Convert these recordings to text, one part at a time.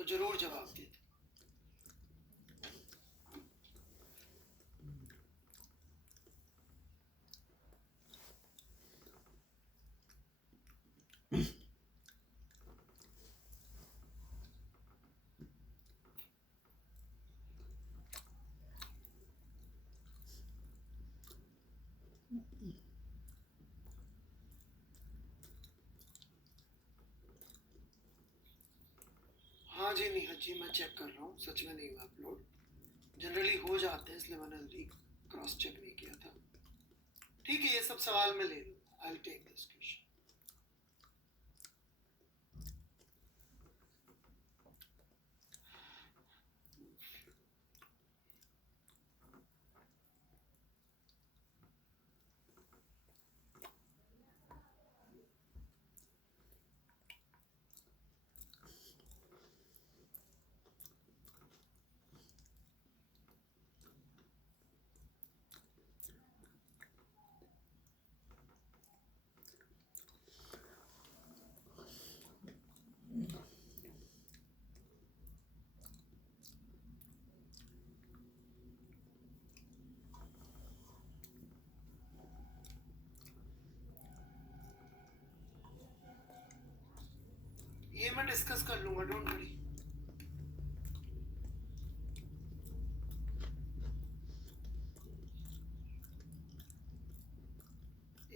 तो जरूर जवाब देते। हाँ जी नहीं जी, मैं चेक कर रहा हूँ, सच में नहीं हुआ अपलोड। जनरली हो जाते हैं, इसलिए मैंने जल्दी क्रॉस चेक नहीं किया था। ठीक है, ये सब सवाल मैं ले लूँगा। I will take this question. ये मैं डिस्कस कर लूँगा, डोंट वरी।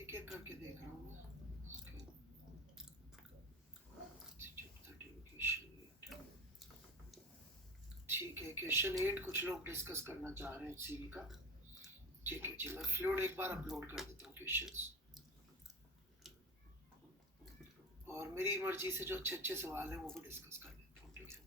एक एक करके देख रहा हूँ मैं। ठीक है, क्वेश्चन 8 कुछ लोग डिस्कस करना चाह रहे हैं सीवी का। ठीक है जी, मैं फ्लूड एक बार अपलोड कर देता हूँ क्वेश्चंस, और मेरी मर्जी से जो अच्छे अच्छे सवाल हैं वो भी डिस्कस कर लेता हूँ। ठीक है,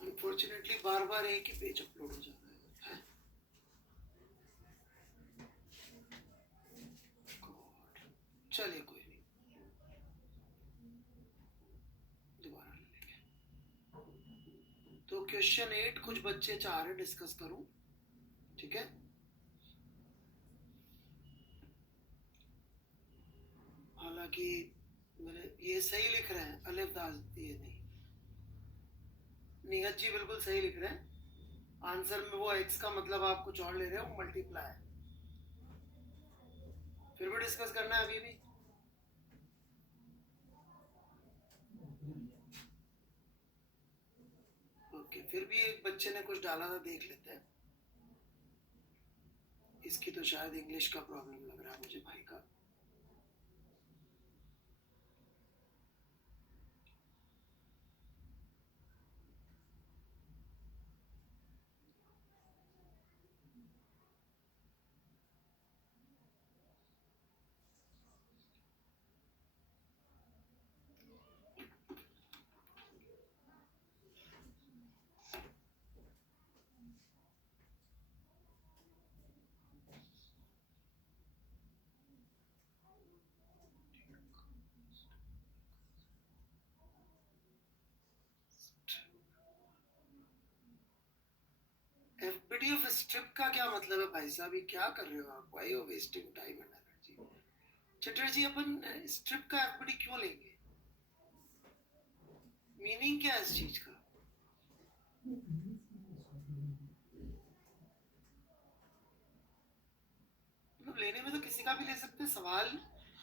अनफॉर्चुनेटली बार बार एक ही पेज अपलोड हो जा रहा है। चलिए कोई नहीं, दोबारा ले लेंगे। तो क्वेश्चन 8 कुछ बच्चे चाह रहे डिस्कस करूं, ठीक है। हालांकि मैंने ये सही लिख रहे हैं, अलिफ दाल ये नहीं। निहत जी बिल्कुल सही लिख रहे हैं। आंसर में वो x का मतलब आप कुछ और ले रहे हो, मल्टीप्लाई है। फिर भी डिस्कस करना है अभी भी। ओके, फिर भी एक बच्चे ने कुछ डाला था, देख लेते हैं। इसकी तो शायद इंग्लिश का प्रॉब्लम लग रहा है मुझे, भाई का। एफबीडी ऑफ स्ट्रिप का क्या मतलब है भाई साहब? ये क्या कर रहे हो आप? Why you wasting time and energy? चटर जी, अपन स्ट्रिप का एफबीडी क्यों लेंगे? मीनिंग क्या है इस चीज का? मतलब लेने में तो किसी का भी ले सकते हैं, सवाल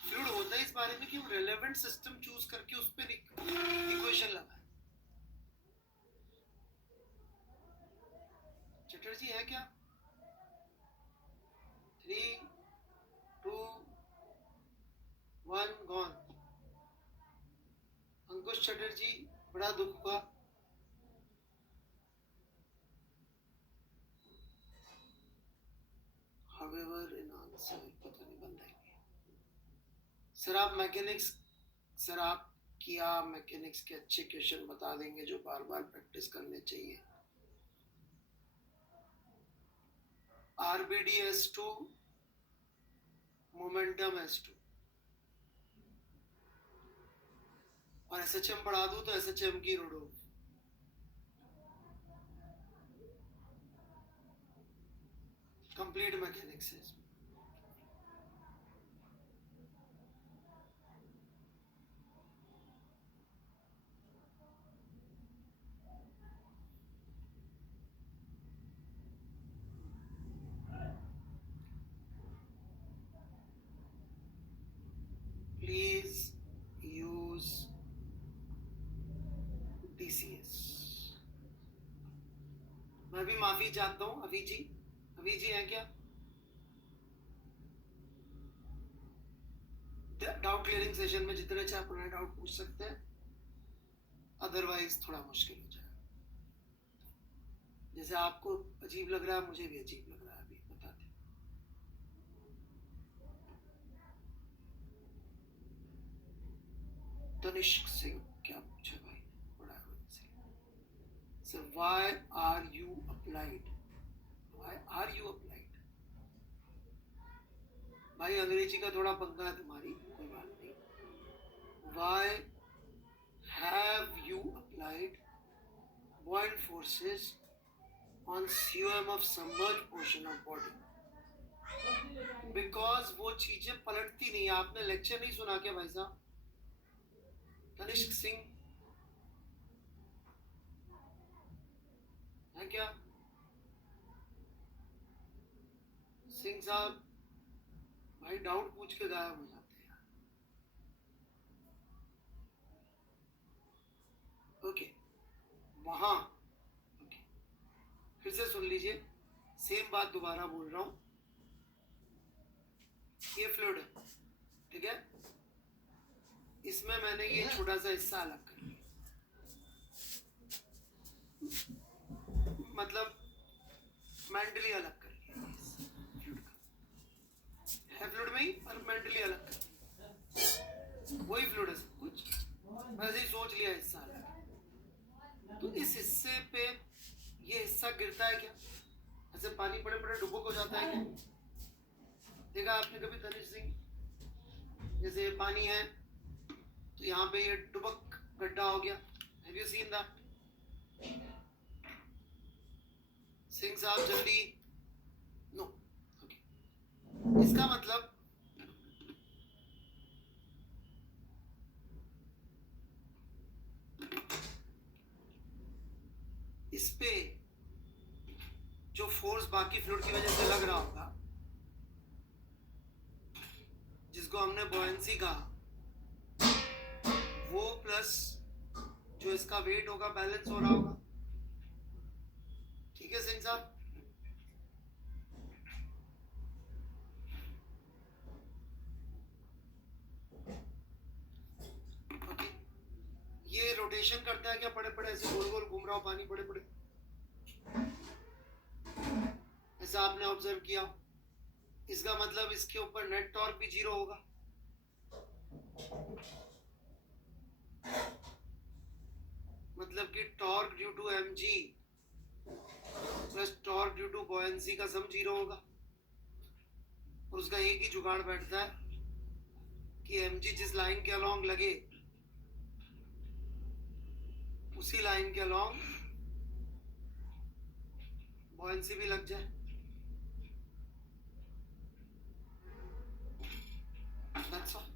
फ्लूइड होता है इस बारे में कि हम रेलेवेंट सिस्टम चूज करके उस पर इक्वेशन लगाए। चटर्जी है क्या? 3, 2, 1 गॉन। अंकुश चटर्जी, बड़ा दुख हुआ। However, in answer, पता नहीं बंदा ही नहीं। सर आप मैकेनिक्स, सर आप क्या मैकेनिक्स के अच्छे क्वेश्चन बता देंगे जो बार बार प्रैक्टिस करने चाहिए? RBD S2, मोमेंटम S2, और SHM पढ़ा दूं तो SHM की रोडोफ। कंप्लीट मैकेनिक्स है। Please use DCS। मैं भी माफी चाहता हूँ। अभी जी हैं क्या? डाउट क्लियरिंग सेशन में जितने चाहे अपना डाउट पूछ सकते हैं, अदरवाइज थोड़ा मुश्किल हो जाएगा। जैसे आपको अजीब लग रहा है, मुझे भी अजीब लग रहा है, अभी बताते। तनिष्क सिंह क्या पूछा भाई? बड़ा sir, why are you applied? भाई अंग्रेजी का थोड़ा पंगा है तुम्हारी, कोई बात नहीं। Why have you applied buoyant forces on COM of submerged portion of body? Because वो चीजें पलटती नहीं। आपने लेक्चर नहीं सुना क्या भाई साहब? तनिष्क सिंह है क्या? सिंह साहब भाई डाउट पूछ के गायब हो जाते हैं। ओके, वहां ओके, फिर से सुन लीजिए, सेम बात दोबारा बोल रहा हूं। ये फ्लूइड है, ठीक है? इसमें मैंने ये छोटा सा हिस्सा अलग कर लिया, मतलब मेंटली अलग कर लिया फ्लूइड का। है फ्लूइड में ही, पर मेंटली अलग कर लिया। वही फ्लूइड है सब कुछ, वैसे ही सोच लिया हिस्सा अलग। तो इस हिस्से पे ये हिस्सा गिरता है क्या? ऐसे पानी बड़े बड़े डुबक हो जाता है क्या? देखा आपने कभी तनिष्क सिंह? जैसे पानी है तो यहाँ पे ये डुबक गड्ढा हो गया। Have you seen that? Singh साहब जल्दी। No, okay. इसका मतलब इस पे जो फोर्स बाकी फ्लूइड की वजह से लग रहा होगा, जिसको हमने बॉयंसी कहा, वो प्लस जो इसका वेट होगा बैलेंस हो रहा होगा। ठीक है सिंह साहब? ओके, ये रोटेशन करता है क्या? पड़े पड़े ऐसे गोल गोल घूम रहा हो पानी, पड़े पड़े ऐसा आपने ऑब्जर्व किया। इसका मतलब इसके ऊपर नेट टॉर्क भी 0 होगा। मतलब कि torque due to mg plus torque due to buoyancy का सम 0 होगा। और उसका एक ही जुगाड़ बैठता है कि mg जिस लाइन के अलोंग लगे उसी लाइन के अलोंग बॉयंसी भी लग जाए। That's all.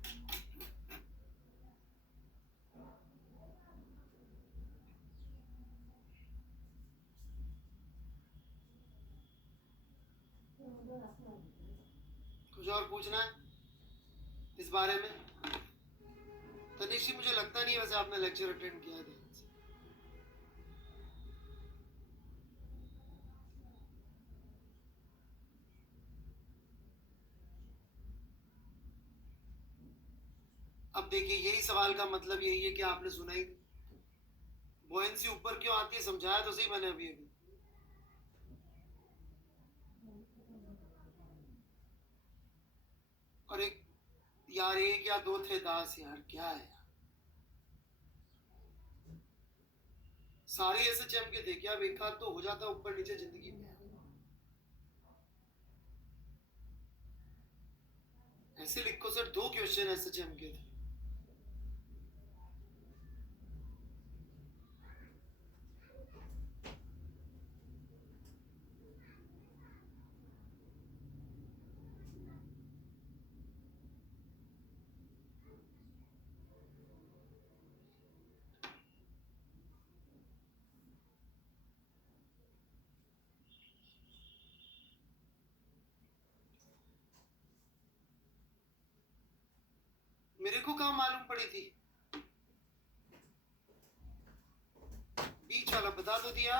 कुछ और पूछना है इस बारे में? तनिष जी, मुझे लगता नहीं वैसे आपने लेक्चर अटेंड किया है ध्यान से। अब देखिए, यही सवाल का मतलब यही है कि आपने सुना ही नहीं। बुओयंसी ऊपर क्यों आती है समझाया तो सही मैंने अभी अभी। और एक यार, एक या दो थे दास, यार क्या है यार, सारे ऐसे चमके थे क्या? बेकार तो हो जाता ऊपर नीचे जिंदगी में। ऐसे लिखो सर, दो क्वेश्चन ऐसे चमके थे। मेरे को कहाँ मालूम पड़ी थी? बीच वाला बता तो दिया।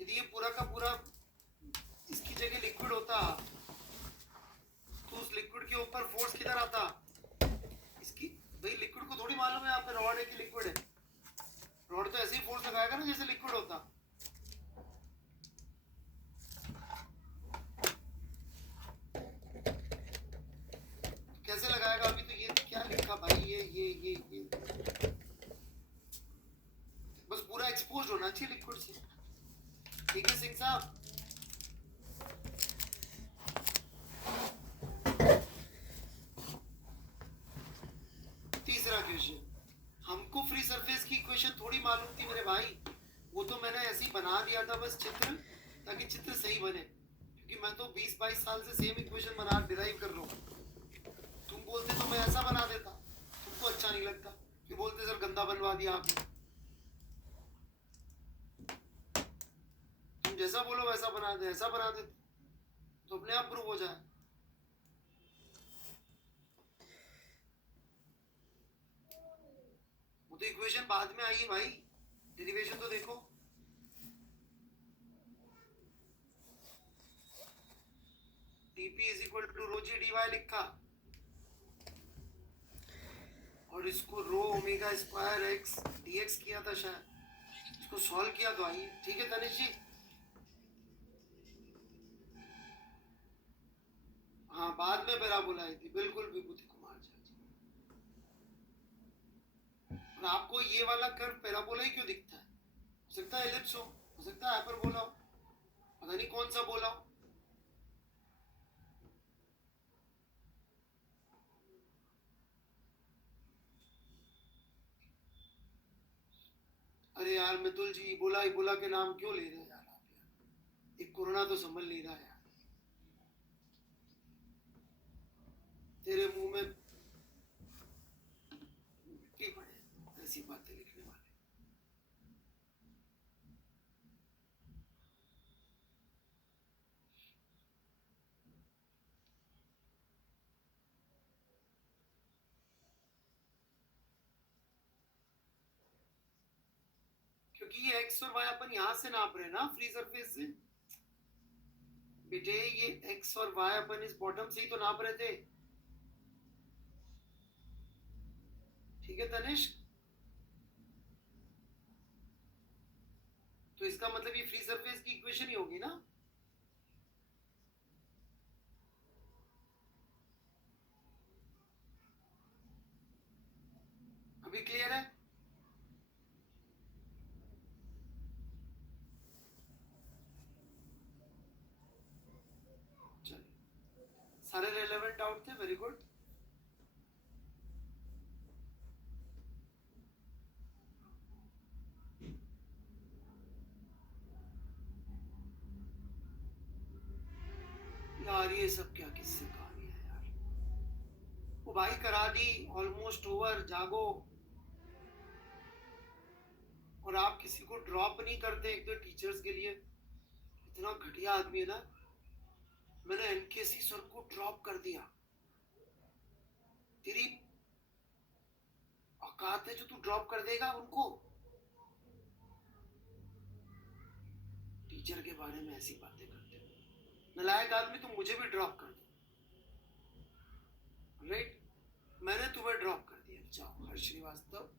यदि ये पूरा का पूरा इसकी जगह लिक्विड होता तो उस लिक्विड के ऊपर फोर्स किधर आता? इसकी भाई लिक्विड को थोड़ी मालूम है यहाँ पे रॉड है कि लिक्विड है। रॉड तो ऐसे ही फोर्स लगाएगा ना जैसे लिक्विड होता। कैसे लगाएगा? अभी तो ये क्या लिखा भाई, ये बस पूरा एक्सपोज होना चाहिए लिक्विड से। ठीक है सिंह साहब? तीसरा क्वेश्चन, हमको फ्री सरफेस की इक्वेशन थोड़ी मालूम थी मेरे भाई, वो तो मैंने ऐसे ही बना दिया था बस चित्र, ताकि चित्र सही बने। क्योंकि मैं तो 20-22 साल से सेम इक्वेशन बना डिराइव कर रहा हूँ। तुम बोलते तो मैं ऐसा बना देता, तुमको अच्छा नहीं लगता, फिर बोलते सर गंदा बनवा दिया आपने। तुम जैसा बोलो वैसा बना दे, ऐसा बना देते तो अपने आप प्रूव हो जाए। वो तो इक्वेशन बाद में आई है भाई, डेरिवेशन तो देखो। dp is equal to rho g d y लिखा, और इसको rho omega square x dx किया था शायद, इसको सॉल्व किया तो आई। ठीक है तनिष जी? हाँ, बाद में पैराबोला आई थी, बिल्कुल विभूति कुमार झा जी। और आपको ये वाला कर्व पैराबोला ही क्यों दिखता है? हो सकता है एलिप्स हो सकता है हाइपरबोला हो, पता नहीं कौन सा बोला हो। अरे यार मितुल जी, इबोला के नाम क्यों ले रहे हैं यार आप यार? एक कोरोना तो संभल नहीं रहा यार, तेरे मुंह में मिट्टी पड़े ऐसी बातें लिखने वाले। क्योंकि ये एक्स और वाई अपन यहां से नाप रहे हैं ना, फ्री सरफेस से। बेटे ये एक्स और वाई अपन इस बॉटम से ही तो नाप रहे थे। ठीक है तनिष्क? तो इसका मतलब ये फ्री सरफेस की इक्वेशन ही होगी ना? अभी क्लियर है? चलिए, सारे रेलेवेंट डाउट थे, वेरी गुड। यार ये सब क्या किससे कहानी है यार? वो भाई करा दी, ऑलमोस्ट ओवर, जागो। और आप किसी को ड्रॉप नहीं करते एक तो टीचर्स के लिए, इतना घटिया आदमी है ना। मैंने एनकेसी सर को ड्रॉप कर दिया। तेरी औकात है जो तू ड्रॉप कर देगा उनको? टीचर के बारे में ऐसी बातें करते हो? नालायक आदमी, तुम मुझे भी ड्रॉप कर दो, राइट? मैंने तुम्हें ड्रॉप कर दिया, जाओ। हर्ष श्रीवास्तव,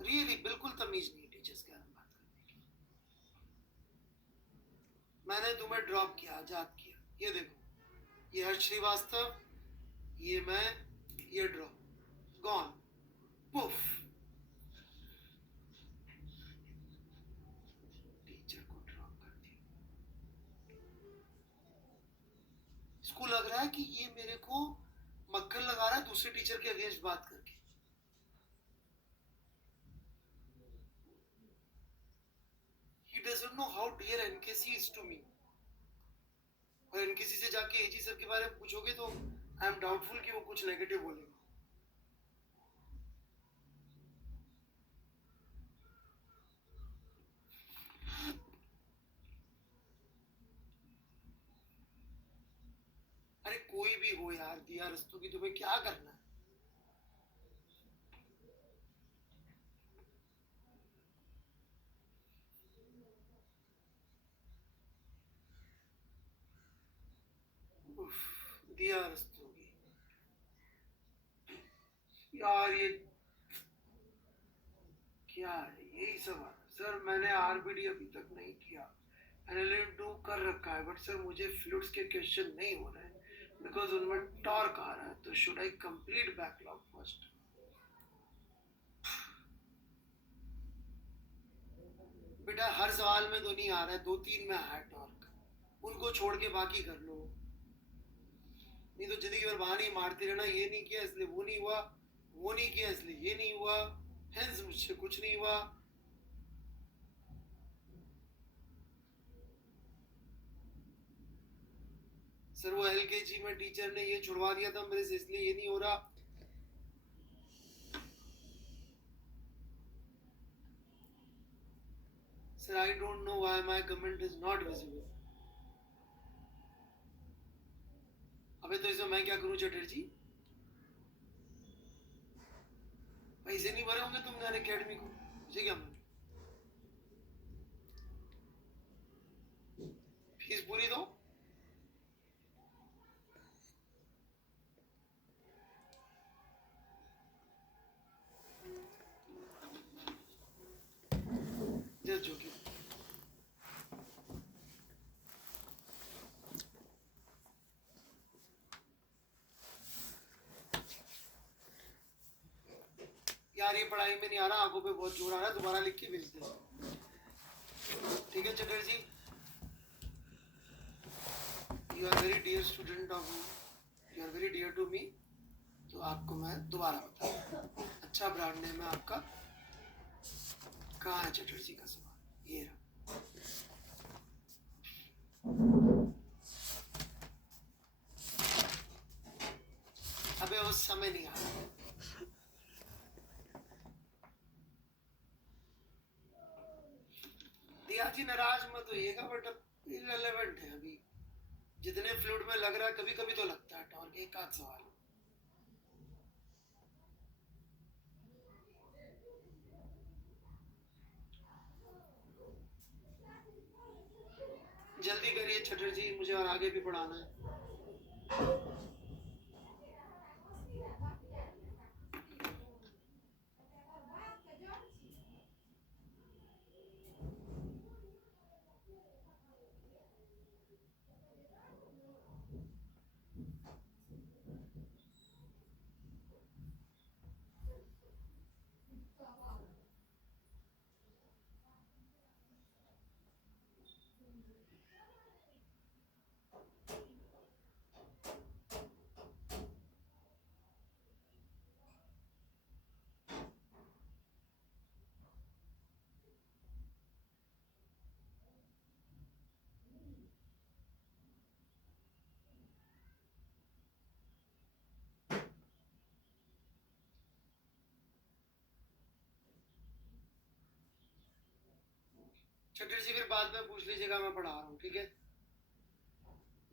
रियली बिल्कुल तमीज नहीं टीचर्स के बारे में बात करने की। मैंने तुम्हें ड्रॉप किया, आजाद किया। ये देखो, ये हर्ष श्रीवास्तव, ये मैं, ये ड्रॉप, गॉन, पुफ। टीचर को ड्रॉप कर दिया। इसको लग रहा है कि ये मेरे को मक्खन लगा रहा है दूसरे टीचर के अगेंस्ट बात करके। He doesn't know how dear NKC is to me. और एनकेसी से जाके एजी सर के बारे में पूछोगे तो आई एम डाउटफुल कि वो कुछ नेगेटिव बोलेगा। अरे कोई भी हो यार, दिया रस्तों की तुम्हें क्या करना है? दिया रस्तों की यार, ये क्या है? यही सब है सर। मैंने आरबीडी अभी तक नहीं किया, एनएलएम2 कर रखा है, बट सर मुझे फ्लूइड्स के क्वेश्चन नहीं हो रहे हैं बिकॉज उनमें टॉर्क आ रहा है। तो should I complete backlog first? बेटा हर सवाल में तो नहीं आ रहा है, 2-3 में है टॉर्क, उनको छोड़ के बाकी कर लो। नहीं तो जिंदगी भर बहाने ही मारते रहना, ये नहीं किया इसलिए वो नहीं हुआ, वो नहीं किया इसलिए ये नहीं हुआ, हेंस मुझसे कुछ नहीं हुआ। सर वो एलकेजी में टीचर ने ये छुड़वा दिया था मेरे से, इसलिए ये नहीं हो रहा। Sir I don't know why my comment is not visible. अबे तो इसमें मैं क्या करूं चटर्जी? पैसे नहीं भरे होंगे तुमने अकेडमी को, मुझे क्या मालूम? फीस पूरी दो। Just joking. यार ये पढ़ाई में नहीं आ रहा, आंखों पे बहुत जोर आ रहा है, दोबारा लिख के भेज दे। ठीक है Chatterjee, you are very dear student of me, you are very dear to me. तो आपको मैं दोबारा बता, अच्छा ब्रांड नेम है आपका। कहाँ है चटर्जी का सवाल? ये रहा। अबे उस समय नहीं आ रहा। दिया जी नाराज मत होइएगा, बट इररिलेवेंट है अभी। जितने फ्लूइड में लग रहा है, कभी कभी तो लगता है टॉर्क, एक आध सवाल। जल्दी करिए चटर्जी, मुझे और आगे भी पढ़ाना है। चटर्जी फिर बाद में पूछ लीजिएगा, मैं पढ़ा रहा हूँ, ठीक है?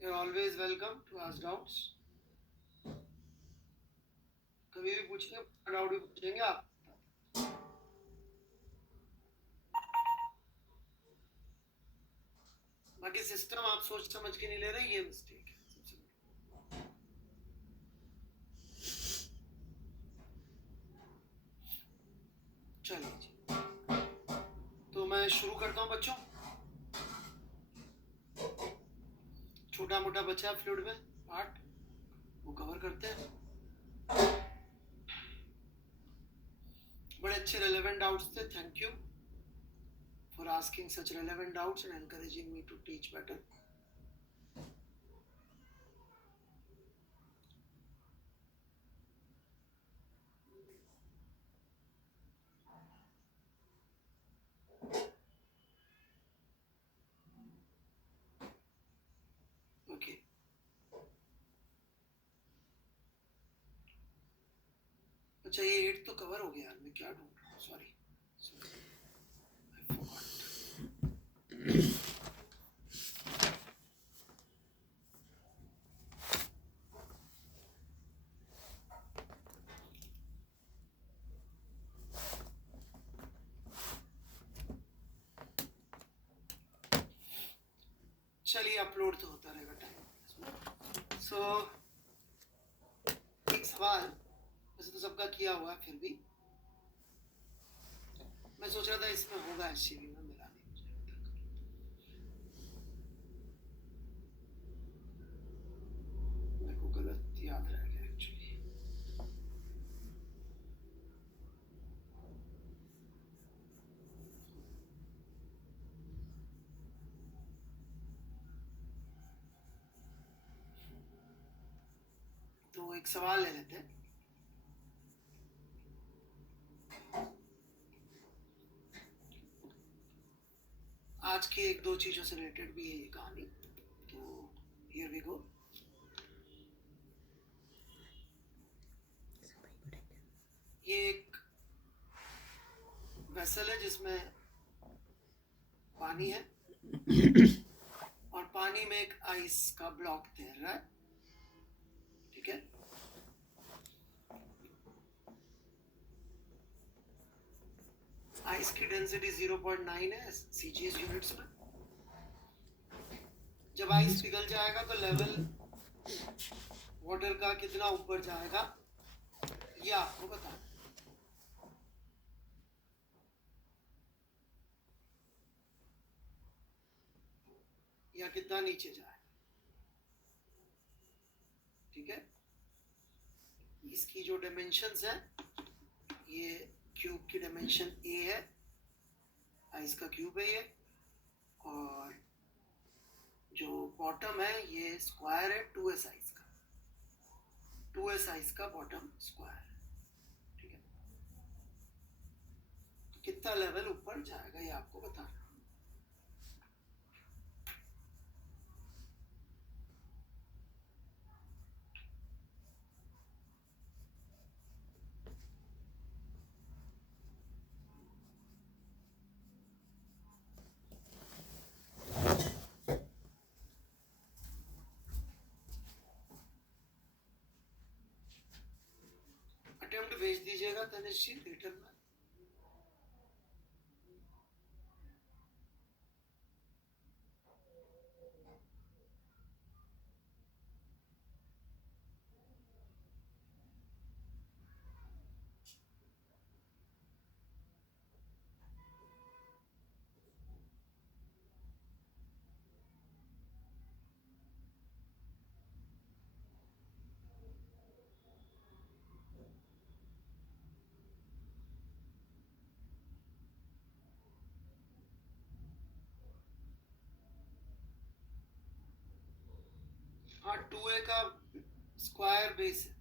You're always welcome to ask doubts. कभी भी पूछिए, डाउट भी पूछेंगे आप. बाकी सिस्टम आप सोच समझ के नहीं ले रहे, ये मिस्टेक है सबसे बड़ी. चलिए जी, तो मैं शुरू करता हूँ बच्चों. छोटा मोटा बचा फ्लूइड में पार्ट, वो कवर करते हैं. बड़े अच्छे रेलेवेंट डाउट्स थे. Thank you for asking such relevant doubts and encouraging me to teach better. Okay. अच्छा, ये 8 तो कवर हो गया यार. मैं क्या ढूंढ रहा हूँ, सॉरी. चलिए, अपलोड तो होता रहेगा टाइम. सो एक सवाल वैसे तो सबका किया हुआ है, फिर भी मैं सोच रहा था इसमें होगा, एससीवी में मिला नहीं मुझे. मेरे को गलत याद रह गया एक्चुअली. तो एक सवाल ले लेते हैं. आज की एक दो चीजों से रिलेटेड भी है ये कहानी. तो हियर वी गो. ये एक वेसल है जिसमें पानी है और पानी में एक आइस का ब्लॉक तैर रहा है. ठीक है. आइस की डेंसिटी 0.9 है सीजीएस यूनिट्स में. जब आइस पिघल जाएगा तो लेवल वाटर का कितना ऊपर जाएगा ये आपको बताना. या कितना नीचे जाएगा. ठीक है. इसकी जो डायमेंशंस है, ये क्यूब की डायमेंशन ए है, आइस का क्यूब है ये. और जो बॉटम है ये स्क्वायर है 2s आइस का. 2s आइस का बॉटम स्क्वायर है. ठीक है. तो कितना लेवल ऊपर जाएगा ये आपको बताना. अटेम्प्ट भेज दीजिएगा तनिष जी रिटर्न में. हाँ, 2a का स्क्वायर बेस है.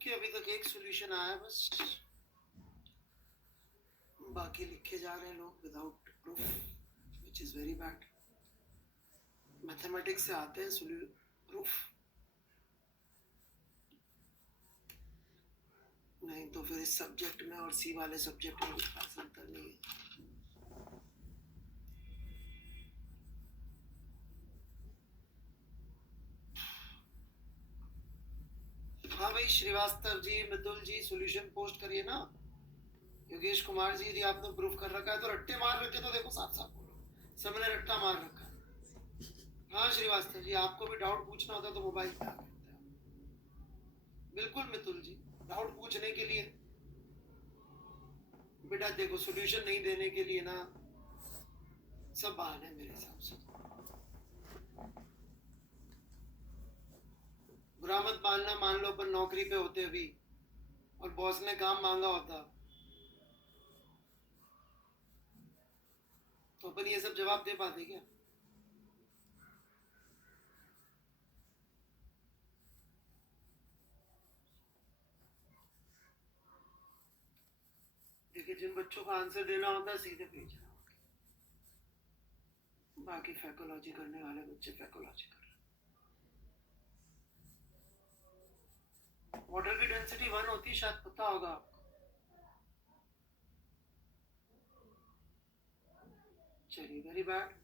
ओके, अभी तक एक सॉल्यूशन आया बस, बाकी लिखे जा रहे हैं लोग without proof, which is very bad. Mathematics से आते हैं प्रूफ, नहीं तो फिर इस सब्जेक्ट में और सी वाले सब्जेक्ट में कुछ खास अंतर नहीं है। हाँ भाई श्रीवास्तव जी, मितुल जी, सॉल्यूशन पोस्ट करिए ना। योगेश कुमार जी, यदि आपने प्रूफ कर रखा है तो रट्टे मार रखे तो देखो, साफ साफ बोलो सबने रट्टा मार रखा है। हाँ श्रीवास्तव जी, आपको भी डाउट पूछना होता तो मोबाइल पे आ करते हैं। बिल्कुल मितुल जी, डाउट पूछने के लिए बेटा देखो, सॉल्यूशन नहीं देने के लिए ना सब बहाने मेरे हिसाब से। बुरा मत मानना, मान लो अपन नौकरी पे होते अभी और बॉस ने काम मांगा होता तो अपन ये सब जवाब दे पाते क्या? देखिए, जिन बच्चों को आंसर देना होता है सीधे भेजना, बाकी फैकोलॉजी करने वाले बच्चे फैकोलॉजी कर रहे हैं। वाटर की डेंसिटी 1 होती है, शायद पता होगा आपको। चलिए, वेरी बैड।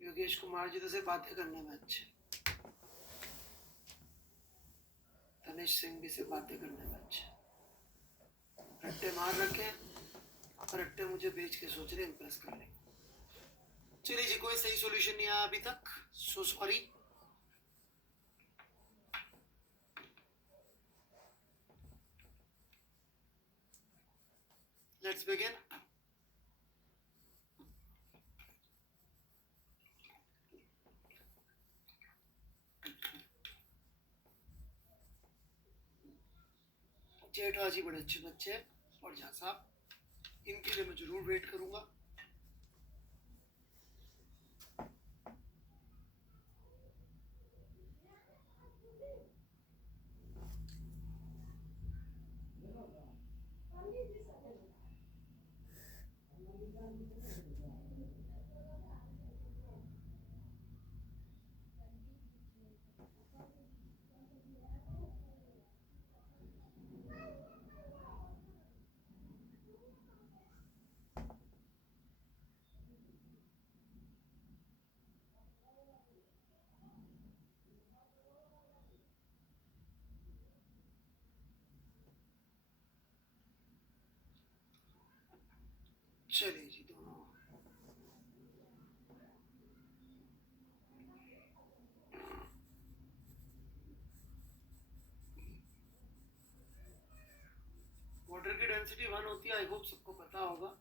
योगेश कुमार जी तो से बातें करने में अच्छे, तनिष सिंह भी से बातें करने में अच्छे, रट्टे मार रखे और रट्टे मुझे बेच के सोच रहे इम्प्रेस कर लेंगे। चलिए जी, कोई सही सॉल्यूशन नहीं आया अभी तक, so sorry. Let's begin. Jetha ji बड़े अच्छे बच्चे हैं, और झा साहब, इनके लिए मैं जरूर वेट करूंगा। चलिए जी, दोनों वाटर की डेंसिटी 1 होती है, आई होप सबको पता होगा।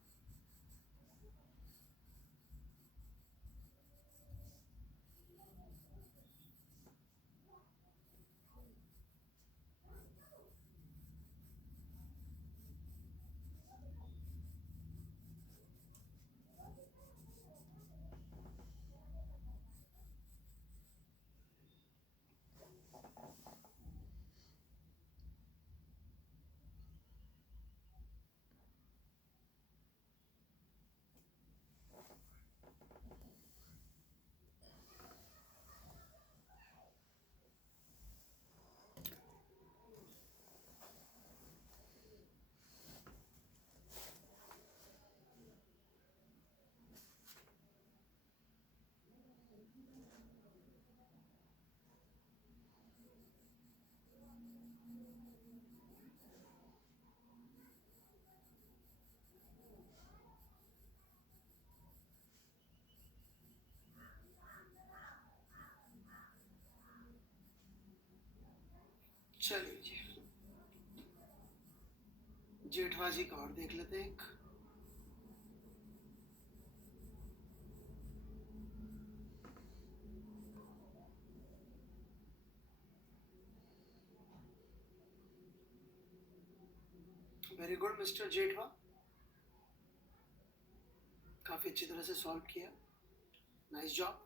चलिए जी, जेठवा जी का और देख लेते हैं एक। वेरी गुड मिस्टर जेठवा, काफी अच्छी तरह से सॉल्व किया, नाइस जॉब।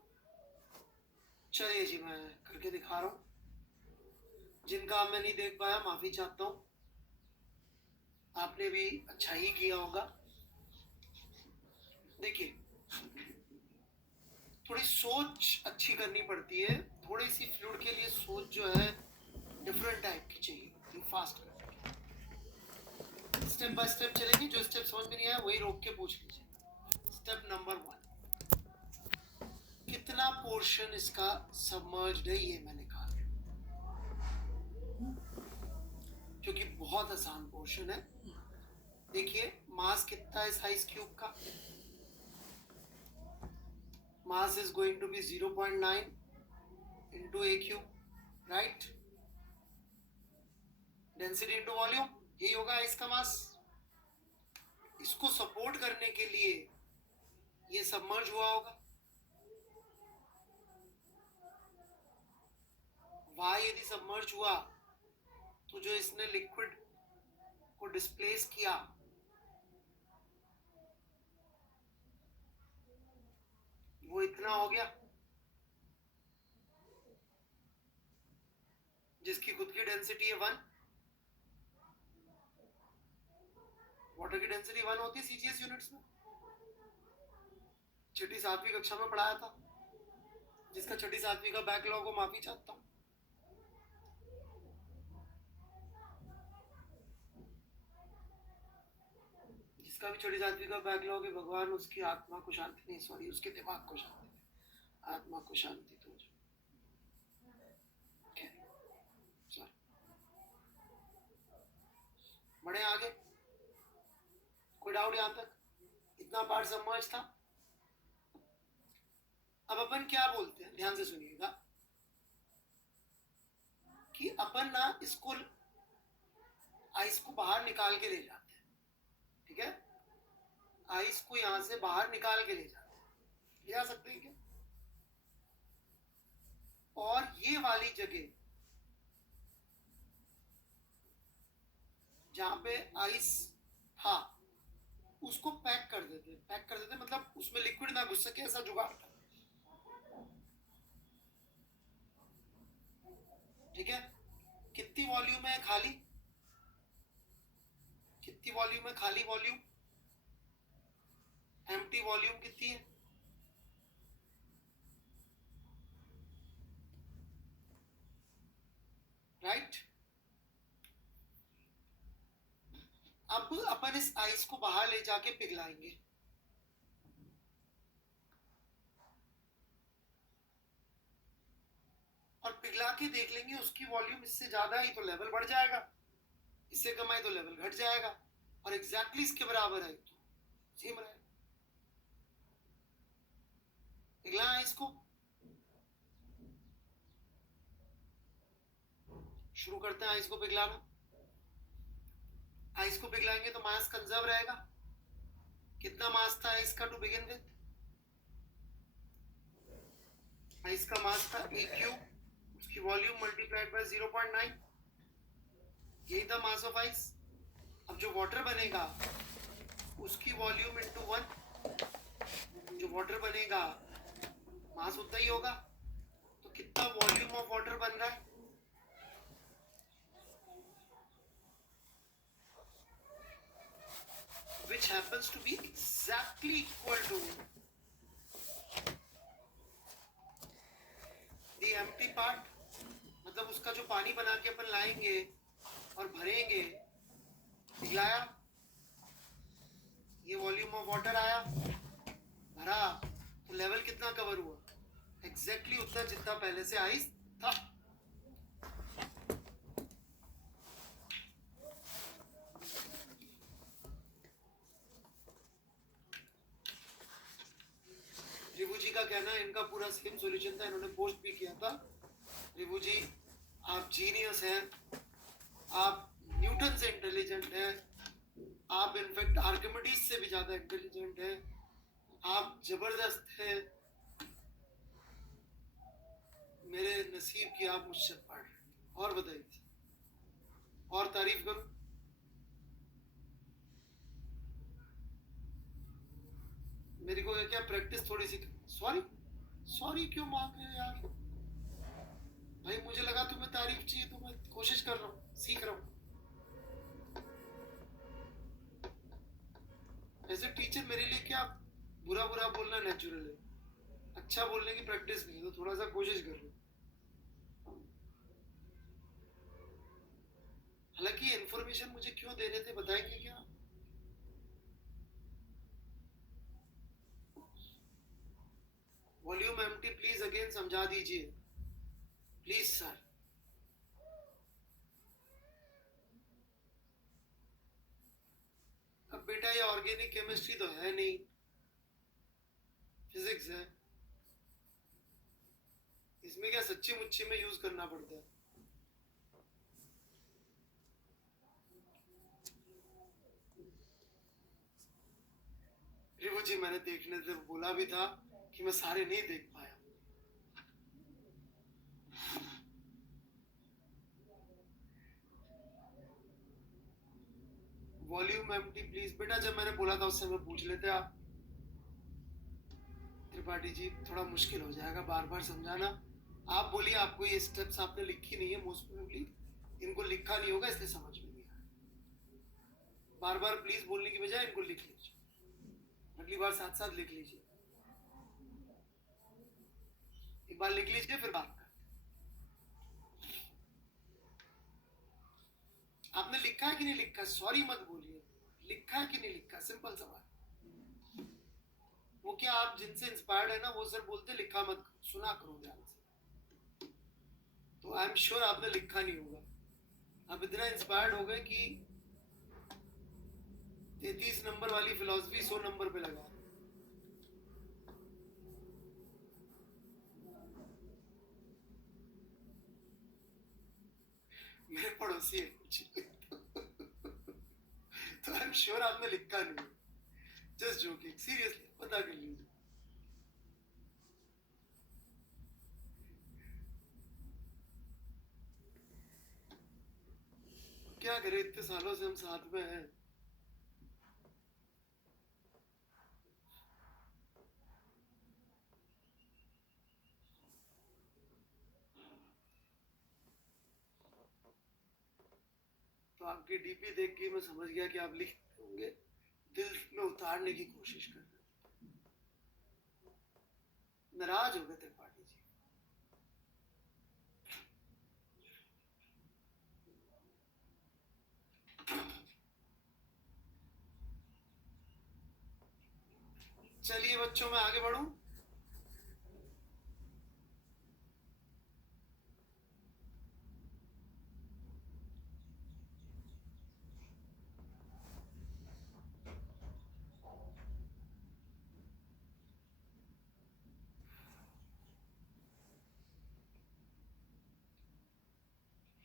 चलिए जी, मैं करके दिखा रहा हूँ। जिनका मैं नहीं देख पाया माफी चाहता हूँ, आपने भी अच्छा ही किया होगा। देखिए, थोड़ी सोच अच्छी करनी पड़ती है, थोड़ी सी फ्लूइड के लिए सोच जो है डिफरेंट टाइप की चाहिए होती है, फास्ट करने की। स्टेप बाय स्टेप चलेंगे, जो स्टेप समझ में नहीं आया वही रोक के पूछ लीजिए। स्टेप नंबर 1, कितना पोर्शन इसका सबमर्ज्ड है, ये मैंने कहा, क्योंकि बहुत आसान पोर्शन है। देखिए मास कितना है इस आइस क्यूब का, mass is going to be 0.9 into a cube, right? Density into volume, यही होगा इसका मास। इसको सपोर्ट करने के लिए ये सबमर्ज हुआ होगा। वहां यदि सबमर्ज हुआ तो जो इसने लिक्विड को डिस्प्लेस किया वो इतना हो गया, जिसकी खुद की डेंसिटी है 1। वाटर की डेंसिटी 1 होती है सीजीएस यूनिट्स में, छठी सातवीं कक्षा में पढ़ाया था। जिसका छठी सातवीं का बैकलॉग हो माफी चाहता हूँ। जिसका भी छठी सातवीं का बैकलॉग है, भगवान उसकी आत्मा को शांति, नहीं सॉरी, उसके दिमाग को शांति दे, आत्मा को शांति तो बढ़े आगे। कोई डाउट यहां तक? इतना पार्ट समझ था। अब अपन क्या बोलते हैं, ध्यान से सुनिएगा, कि अपन ना इसको आइस को बाहर निकाल के ले जाते हैं, ठीक है? आइस को यहां से बाहर निकाल के ले जाते हैं, ले जा सकते हैं क्या? और ये वाली जगह जहां पे आइस था उसको पैक कर देते, पैक कर देते मतलब उसमें लिक्विड ना घुस सके, ऐसा जुगाड़ था, ठीक है? कितनी वॉल्यूम है खाली, कितनी वॉल्यूम है खाली वॉल्यूम, एम्प्टी वॉल्यूम कितनी है? राइट? अब अपन इस आइस को बाहर ले जाके पिघलाएंगे, और पिघला के देख लेंगे उसकी वॉल्यूम इससे ज्यादा ही तो लेवल बढ़ जाएगा, इससे कम आई तो लेवल घट जाएगा, और एग्जैक्टली इसके बराबर आई तो सेम रहेगा। पिघला इसको, शुरू करते हैं आइस को पिघलाना। आइस को पिघलाएंगे तो मास कंजर्व रहेगा। कितना मास था आइस का टू बिगिन विद? आइस का मास था ए क्यूब, उसकी वॉल्यूम मल्टीप्लाइड बाय 0.9, यही था मास ऑफ आइस। अब जो वाटर बनेगा उसकी वॉल्यूम इंटू 1, जो वाटर बनेगा मास उतना ही होगा। तो कितना वॉल्यूम ऑफ वाटर बन रहा है? which happens to be exactly equal to the empty part, मतलब उसका जो पानी बना के अपन लाएंगे और भरेंगे, पिघलाया, ये वॉल्यूम ऑफ वाटर आया, भरा, तो लेवल कितना कवर हुआ? एग्जैक्टली उतना जितना पहले से आइस था। रिभू जी का कहना है इनका पूरा सेम सॉल्यूशन था, इन्होंने पोस्ट भी किया था। रिभू जी आप जीनियस हैं, आप न्यूटन से इंटेलिजेंट हैं, आप इनफैक्ट आर्किमिडीज से भी ज्यादा इंटेलिजेंट हैं, आप जबरदस्त हैं। मेरे नसीब की आप मुझसे पढ़ रहे हैं। और बताइए, और तारीफ करूं? मेरे को क्या प्रैक्टिस थोड़ी सी, सॉरी सॉरी क्यों मांग रहे हो यार? भाई मुझे लगा तुम्हें तारीफ चाहिए तो मैं कोशिश कर रहा हूँ, सीख रहा हूँ। एज ए टीचर मेरे लिए क्या बुरा बुरा बोलना नेचुरल है, अच्छा बोलने की प्रैक्टिस नहीं है, तो थोड़ा सा कोशिश कर रहा हूँ। हालांकि इन्फॉर्मेशन मुझे क्यों दे रहे थे बताएंगे क्या? वॉल्यूम एम्प्टी प्लीज अगेन समझा दीजिए, प्लीज सर। अब बेटा ये ऑर्गेनिक केमिस्ट्री तो है नहीं, फिजिक्स है, इसमें क्या सच्ची मुच्ची में यूज करना पड़ता है। रिवू जी मैंने देखने से बोला भी था कि मैं सारे नहीं देख पाया। वॉल्यूम एम्प्टी प्लीज, बेटा जब मैंने बोला था उससे मैं पूछ लेते आप। त्रिपाठी जी थोड़ा मुश्किल हो जाएगा बार बार समझाना। आप बोलिए, आपको ये स्टेप्स आपने लिखी नहीं है, मोस्ट प्रोबेबली इनको लिखा नहीं होगा इसलिए समझ में नहीं आया। बार बार प्लीज बोलने की बजाय इनको लिख लीजिए, अगली बार साथ साथ लिख लीजिए। एक बार लिख लीजिए फिर बात कर। आपने लिखा है कि नहीं लिखा? सॉरी मत बोलिए, लिखा है कि नहीं लिखा, सिंपल सवाल। वो क्या आप जिनसे इंस्पायर्ड है ना वो सर बोलते लिखा मत, सुना करो ध्यान से। तो आई एम श्योर आपने लिखा नहीं होगा। आप इतना इंस्पायर्ड हो गए कि 33 नंबर वाली फिलॉसफी 100 नंबर पे लगा। मेरे पड़ोसी है कुछ तो आई एम श्योर आपने लिखा नहीं। जस्ट जोकिंग, सीरियसली पता कर लीजिए। क्या करें, इतने सालों से हम साथ में हैं। तो आपकी डीपी देख के मैं समझ गया कि आप लिखते होंगे, दिल में उतारने की कोशिश कर रहे हैं। नाराज हो गए त्रिपाठी जी। चलिए बच्चों मैं आगे बढ़ूं।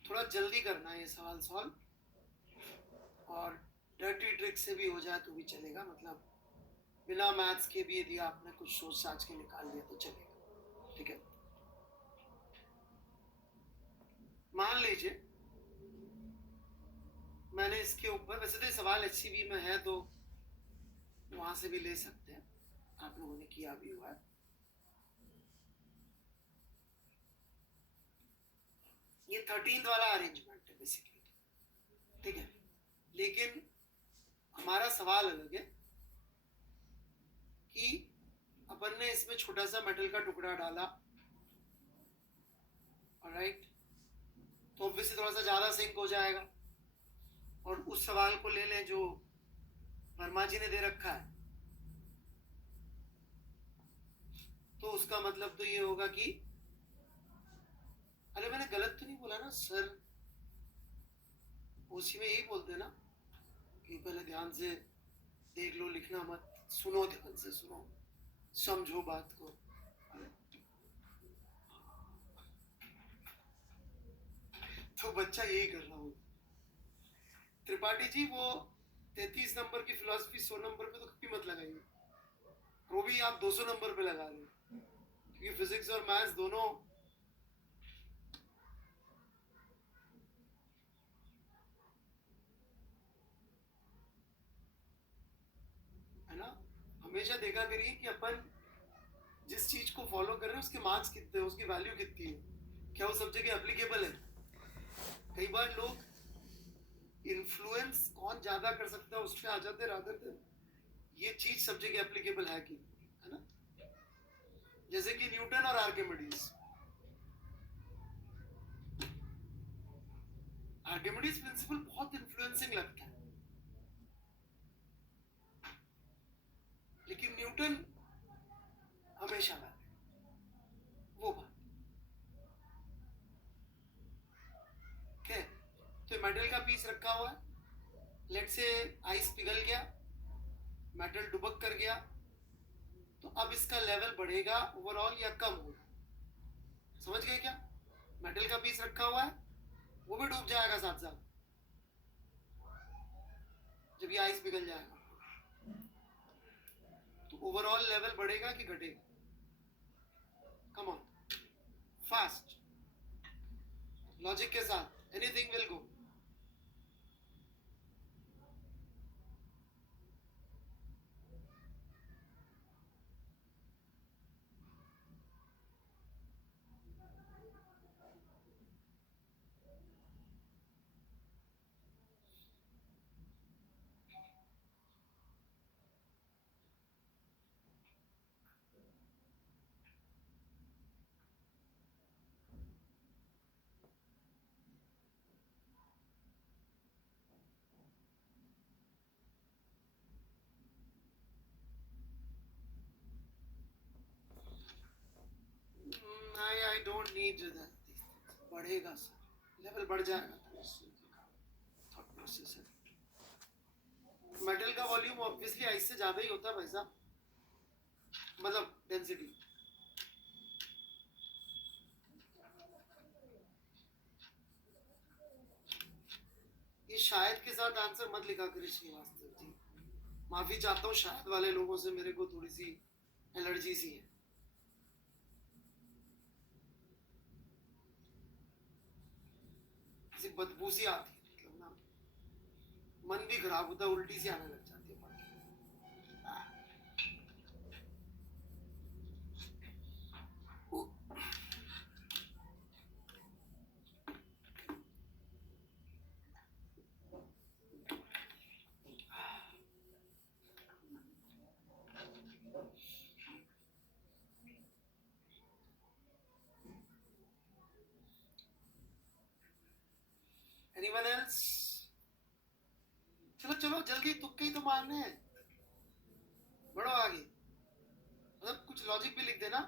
थोड़ा जल्दी करना है ये सवाल सॉल्व, और डर्टी ट्रिक से भी हो जाए तो भी चलेगा, मतलब बिना मैथ्स के भी यदि आपने कुछ सोच साच के निकाल लिया तो चलेगा। ठीक है, मान लीजिए मैंने इसके ऊपर, वैसे तो सवाल एचसीबी में है तो वहां से भी ले सकते हैं, आप लोगों ने किया भी हुआ है। ये 13th वाला अरेंजमेंट है बेसिकली, ठीक है। लेकिन हमारा सवाल अलग है कि अपन ने इसमें छोटा सा मेटल का टुकड़ा डाला, राइट, तो ऑब्वियसली थोड़ा सा ज्यादा सिंक हो जाएगा। और उस सवाल को ले लें जो वर्मा जी ने दे रखा है, तो उसका मतलब तो ये होगा कि, अरे मैंने गलत तो नहीं बोला ना सर? उसी में यही बोलते हैं ना कि पहले ध्यान से देख लो, लिखना मत, सुनो, ध्यान से सुनो, समझो बात को। तो बच्चा यही कर रहा हूँ। त्रिपाठी जी वो 33 नंबर की फिलोसफी 100 नंबर पे तो कभी मत लगाइए, वो भी आप 200 नंबर पे लगा रहे हो, क्योंकि फिजिक्स और मैथ्स दोनों, है ना। हमेशा देखा करिए कि अपन जिस चीज को फॉलो कर रहे हैं उसके मार्क्स कितने, उसकी वैल्यू कितनी है, क्या वो सब जगह एप्लीकेबल है? कई बार लोग इन्फ्लुएंस कौन ज्यादा कर सकता है उस पे आ जाते रादर देन ये चीज सब जगह एप्लीकेबल है कि, है ना? जैसे कि न्यूटन और आर्किमिडीज। आर्किमिडीज प्रिंसिपल बहुत इन्फ्लुएंसिंग लगता है, लेकिन न्यूटन हमेशा वैलिड। वो बात क्या है? तो मेटल का पीस रखा हुआ है, लेट से आइस पिघल गया, मेटल डुबक कर गया, तो अब इसका लेवल बढ़ेगा ओवरऑल या कम होगा? समझ गए क्या? मेटल का पीस रखा हुआ है, वो भी डूब जाएगा साथ साथ जब ये आइस पिघल जाएगा। तो ओवरऑल लेवल बढ़ेगा कि घटेगा? कम ऑन, फास्ट लॉजिक के साथ, anything will go. I don't need that. बढ़ेगा सर, लेवल बढ़ जाएगा तो थॉट प्रोसेस है। मेटल का वॉल्यूम ऑब्वियसली आइस से ज्यादा ही होता है भाई साहब, मतलब डेंसिटी। ये शायद के साथ आंसर मत लिखा करिए श्रीवास्तव जी, माफी चाहता हूँ, शायद वाले लोगों से मेरे को थोड़ी सी एलर्जी सी है। ऐसी बदबू सी आती है, मतलब ना मन भी खराब होता है, उल्टी सी आने लग जाती है। Anyone else? चलो चलो जल्दी, तुक्के ही तो मारने हैं, बढ़ो आगे, मतलब कुछ लॉजिक भी लिख देना।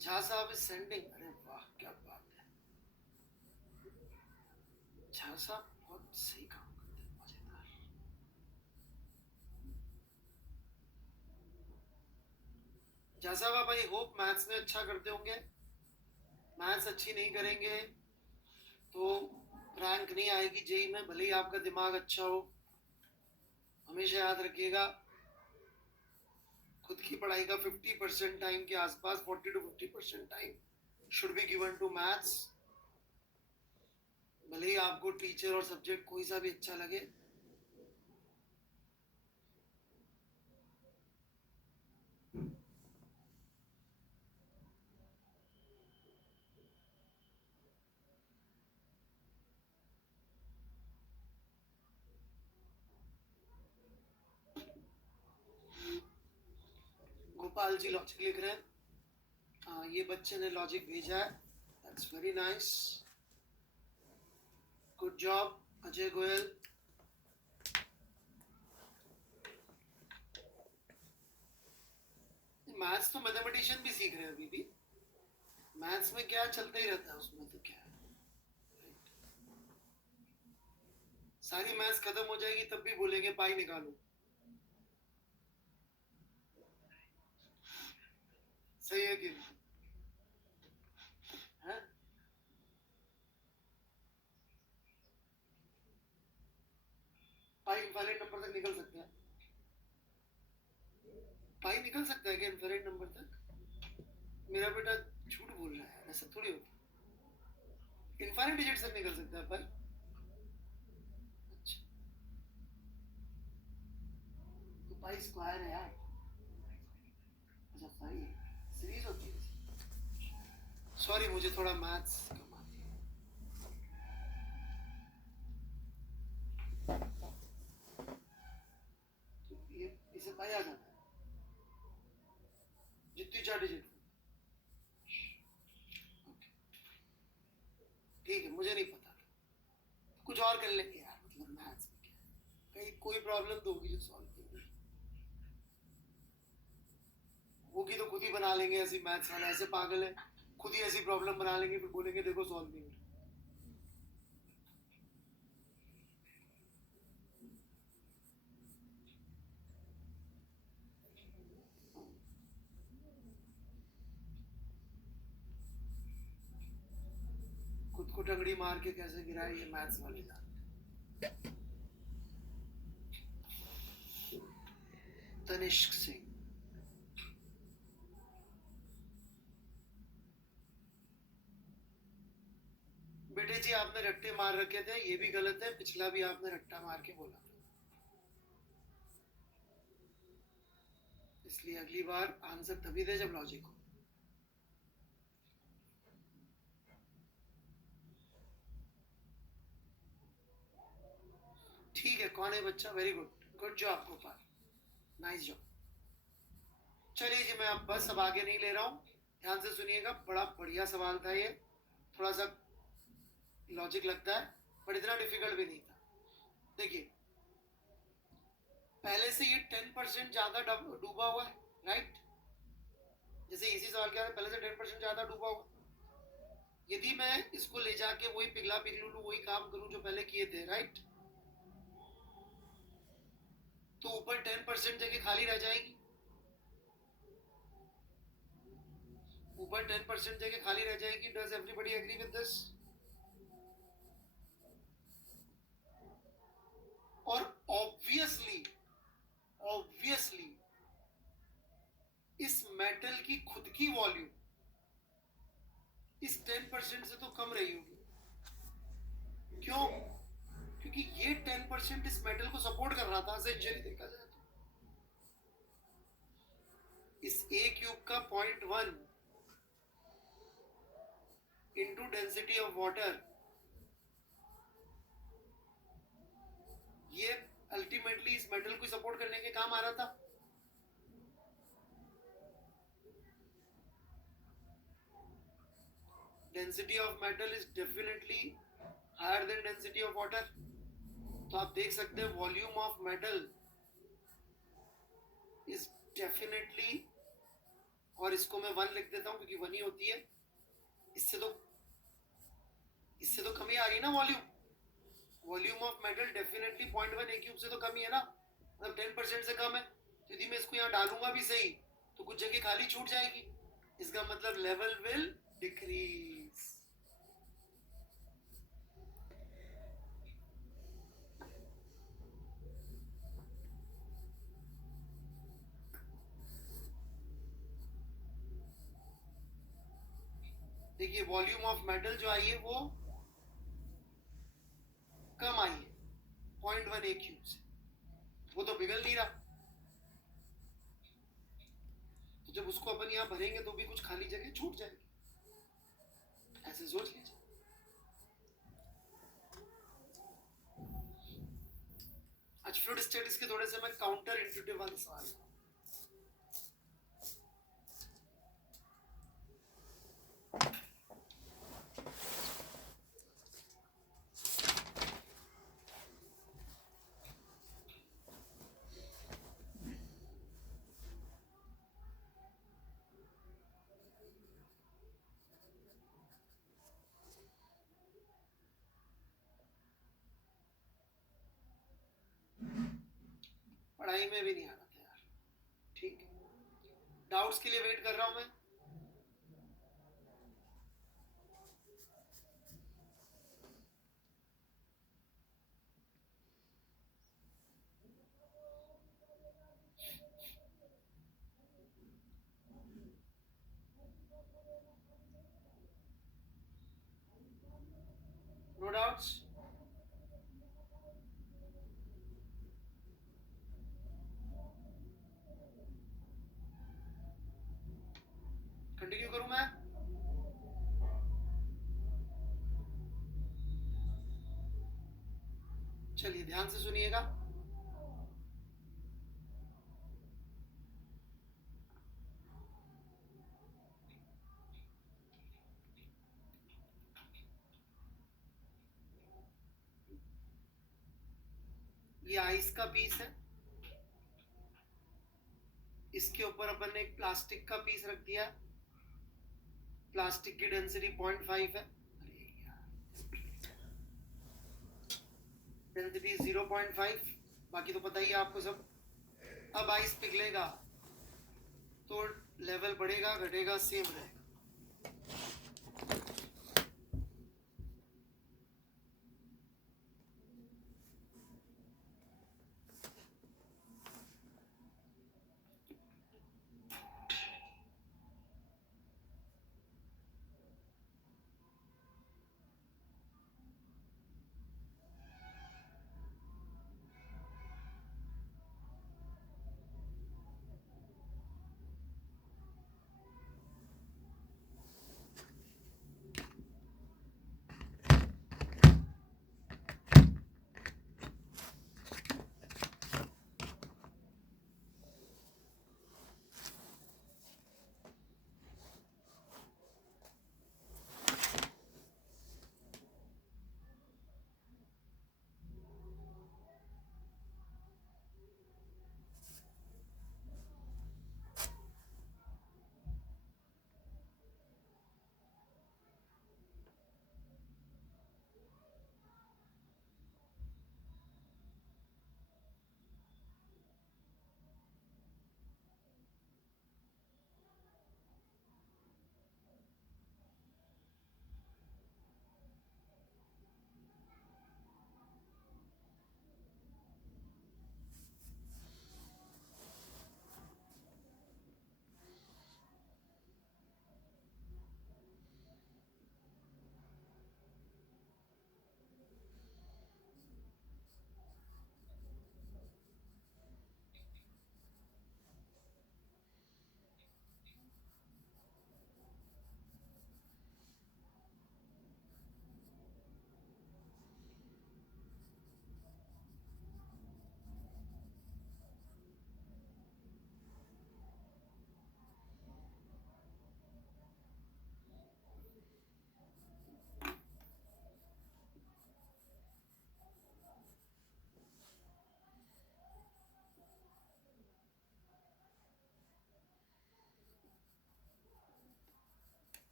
झा साहब इज सेंडिंग, अरे वाह क्या बात है, झा साहब बहुत सही काम करते हैं, मजेदार। झा साहब आप आई होप मैथ्स में अच्छा करते होंगे। मैथ्स अच्छी नहीं करेंगे तो रैंक नहीं आएगी जेई में, भले ही आपका दिमाग अच्छा हो। हमेशा याद रखिएगा, खुद की पढ़ाई का 50% टाइम के आसपास, 40 to 50% time should be given to maths. भले ही आपको टीचर और सब्जेक्ट कोई सा भी अच्छा लगे। गोपाल जी लॉजिक लिख रहे हैं, हाँ ये बच्चे ने लॉजिक भेजा है, that's very nice, good job Ajay Goyal. Maths तो मैथमेटिशियन भी सीख रहे हैं अभी भी, मैथ्स में क्या चलता ही रहता है, उसमें तो क्या है, सारी मैथ्स खत्म हो जाएगी तब भी बोलेंगे पाई निकालो। सही है कि नहीं? है? पाई इनफाइनाइट नंबर तक निकल सकते हैं, पाई निकल सकता है क्या इनफाइनाइट नंबर तक? मेरा बेटा झूठ बोल रहा है, ऐसा थोड़ी होता, इनफाइनाइट डिजिट तक निकल सकता है पाई। अच्छा, तो पाई स्क्वायर है यार, अच्छा पाई सीरीज होती है। सॉरी, मुझे थोड़ा मैथ्स कम आती है। तो ये इसे पाया जाता है जितनी 4 डिजिट। ठीक है, मुझे नहीं पता, कुछ और कर लेंगे यार, मतलब मैथ्स में क्या है, कहीं कोई प्रॉब्लम तो होगी जो सॉल्व होगी, तो खुद ही बना लेंगे। ऐसी मैथ्स वाले ऐसे पागल है, खुद ही ऐसी प्रॉब्लम बना लेंगे, फिर बोलेंगे देखो सॉल्व नहीं हो रहा। खुद को टंगड़ी मार के कैसे गिराए ये मैथ्स वाले जानते। तनिष्क सिंह, बेटे जी आपने रट्टे मार रखे थे, ये भी गलत है, पिछला भी आपने रट्टा मार के बोला था, इसलिए अगली बार आंसर तभी दे जब लॉजिक हो। ठीक है, कौन है बच्चा? Very good, good job Gopal, nice job. चलिए जी, मैं अब बस अब आगे नहीं ले रहा हूँ, ध्यान से सुनिएगा, बड़ा बढ़िया सवाल था ये, थोड़ा सा लॉजिक लगता है बट इतना डिफिकल्ट भी नहीं था। देखिए, पहले से ये 10% ज्यादा डूबा हुआ है, राइट? जैसे इसी सवाल क्या है, पहले से 10% ज्यादा डूबा हुआ, यदि मैं इसको ले जाके वही पिघला पिघलू वही काम करूं जो पहले किए थे, राइट, तो ऊपर 10% जगह खाली रह जाएगी, ऊपर 10% जगह खाली रह जाएगी। Does everybody agree with this? और ऑब्वियसली ऑब्वियसली इस मेटल की खुद की वॉल्यूम इस 10% से तो कम रही होगी। क्यों? क्योंकि ये 10% इस मेटल को सपोर्ट कर रहा था, एसेंशियली देखा जाए तो। इस a क्यूब का 0.1 इंटू डेंसिटी ऑफ वाटर, ये अल्टीमेटली इस मेटल को सपोर्ट करने के काम आ रहा था। Density of metal is definitely higher than density of water. तो आप देख सकते हैं volume of metal is definitely, और इसको मैं 1 लिख देता हूं क्योंकि 1 ही होती है, इससे तो कमी आ रही है ना volume. Volume of metal definitely 0.1 A cube से तो कमी है ना, मतलब 10% से कम है। तो यदि मैं इसको यहाँ डालूंगा भी सही तो कुछ जगह खाली छूट जाएगी, इसका मतलब लेवल विल डिक्रीज। देखिए वॉल्यूम ऑफ मेटल जो आई है वो कम आई है 0.1 ए क्यूब से, वो तो पिघल नहीं रहा। तो जब उसको अपन यहाँ भरेंगे तो भी कुछ खाली जगह छूट जाएगी, ऐसे सोच लीजिए। आज फ्लूइड स्टैटिक्स के थोड़े से मैं काउंटर इंट्यूटिव वाले सवाल, पढ़ाई में भी नहीं आ रहा था यार। ठीक है, डाउट्स के लिए वेट कर रहा हूं मैं। No doubts? कंटिन्यू करूं मैं? चलिए ध्यान से सुनिएगा। ये आइस का पीस है, इसके ऊपर अपन ने एक प्लास्टिक का पीस रख दिया। प्लास्टिक की डेंसिटी 0.5 है, डेंसिटी 0.5, बाकी तो पता ही है आपको सब। अब आइस पिघलेगा तो लेवल बढ़ेगा घटेगा सेम रहेगा।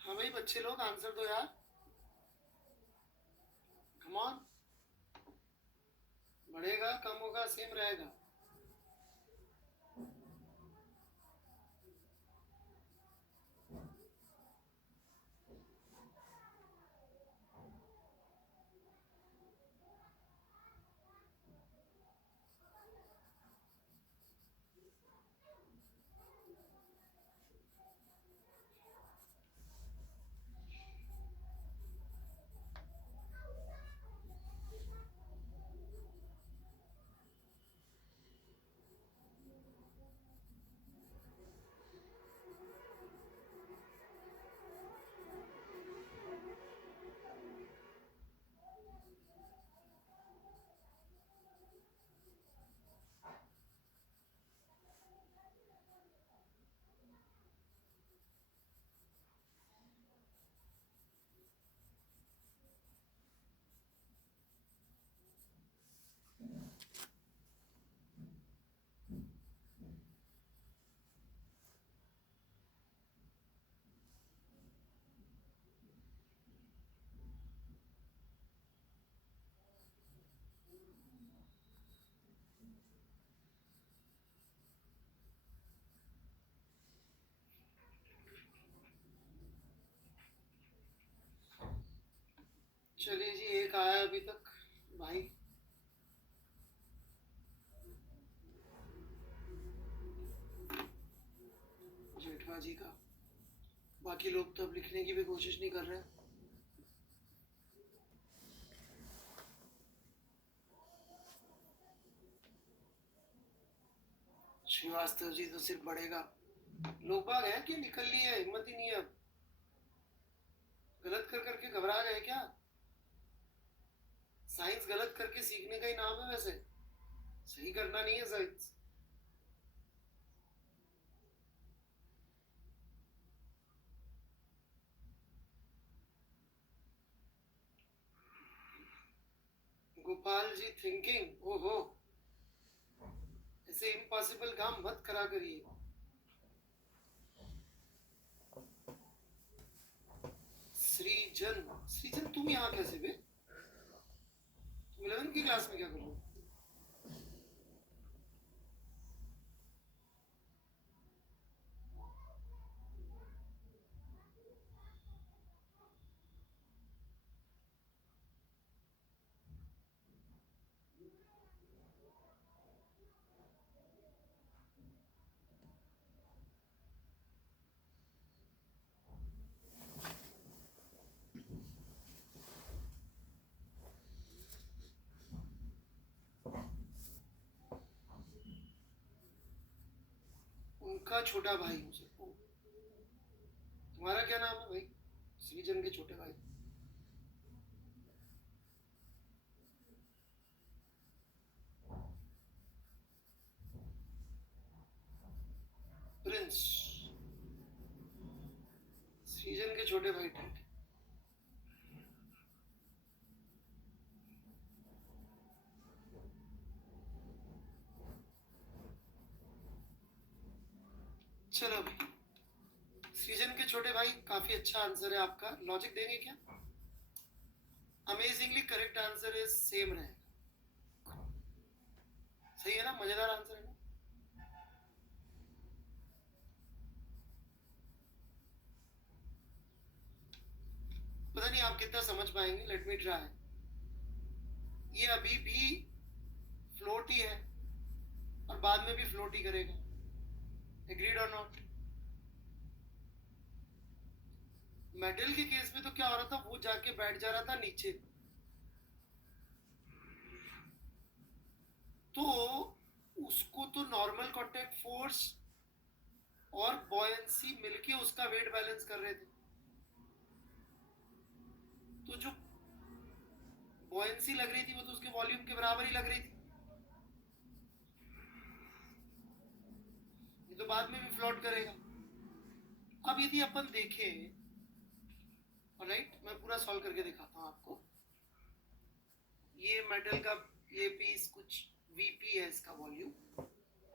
हाँ भाई बच्चे लोग आंसर दो यार, कम ऑन। बढ़ेगा कम होगा सेम रहेगा। चलिए जी, एक आया अभी तक भाई। जेठवा जी का। बाकी लोग तो अब लिखने की भी कोशिश नहीं कर रहे। श्रीवास्तव जी तो सिर्फ बढ़ेगा। लोग बाग है कि निकल लिए है, हिम्मत ही नहीं है अब। गलत कर करके घबरा गए क्या? साइंस गलत करके सीखने का ही नाम है वैसे, सही करना नहीं है साइंस। गोपाल जी थिंकिंग, ओहो, ऐसे इम्पॉसिबल काम मत करा करिए। सृजन, सृजन तुम यहाँ कैसे बे? तुम 11th की क्लास में क्या कर रहे हो? उनका छोटा भाई हूँ सर। तुम्हारा क्या नाम है भाई? सृजन के छोटे भाई। प्रिंस, सृजन के छोटे भाई, ठीक है। चलो भाई, सृजन के छोटे भाई, काफी अच्छा आंसर है आपका। लॉजिक देंगे क्या? Amazingly correct answer is same रहेगा। सही है ना? मजेदार आंसर है ना? पता नहीं आप कितना समझ पाएंगे, लेट मी ट्राई। ये अभी भी फ्लोट ही है और बाद में भी फ्लोट ही करेगा। एग्रीड और नॉट? मेडल के केस में तो क्या हो रहा था, वो जाके बैठ जा रहा था नीचे, तो उसको तो नॉर्मल कॉन्टैक्ट फोर्स और बॉयंसी मिलके उसका वेट बैलेंस कर रहे थे। तो जो बॉयंसी लग रही थी वो तो उसके वॉल्यूम के बराबर ही लग रही थी। ये तो बाद में भी फ्लोट करेगा। अब यदि अपन देखें, राइट, मैं पूरा सॉल्व करके दिखाता हूँ आपको। ये मेटल का ये पीस कुछ वीपी है, इसका वॉल्यूम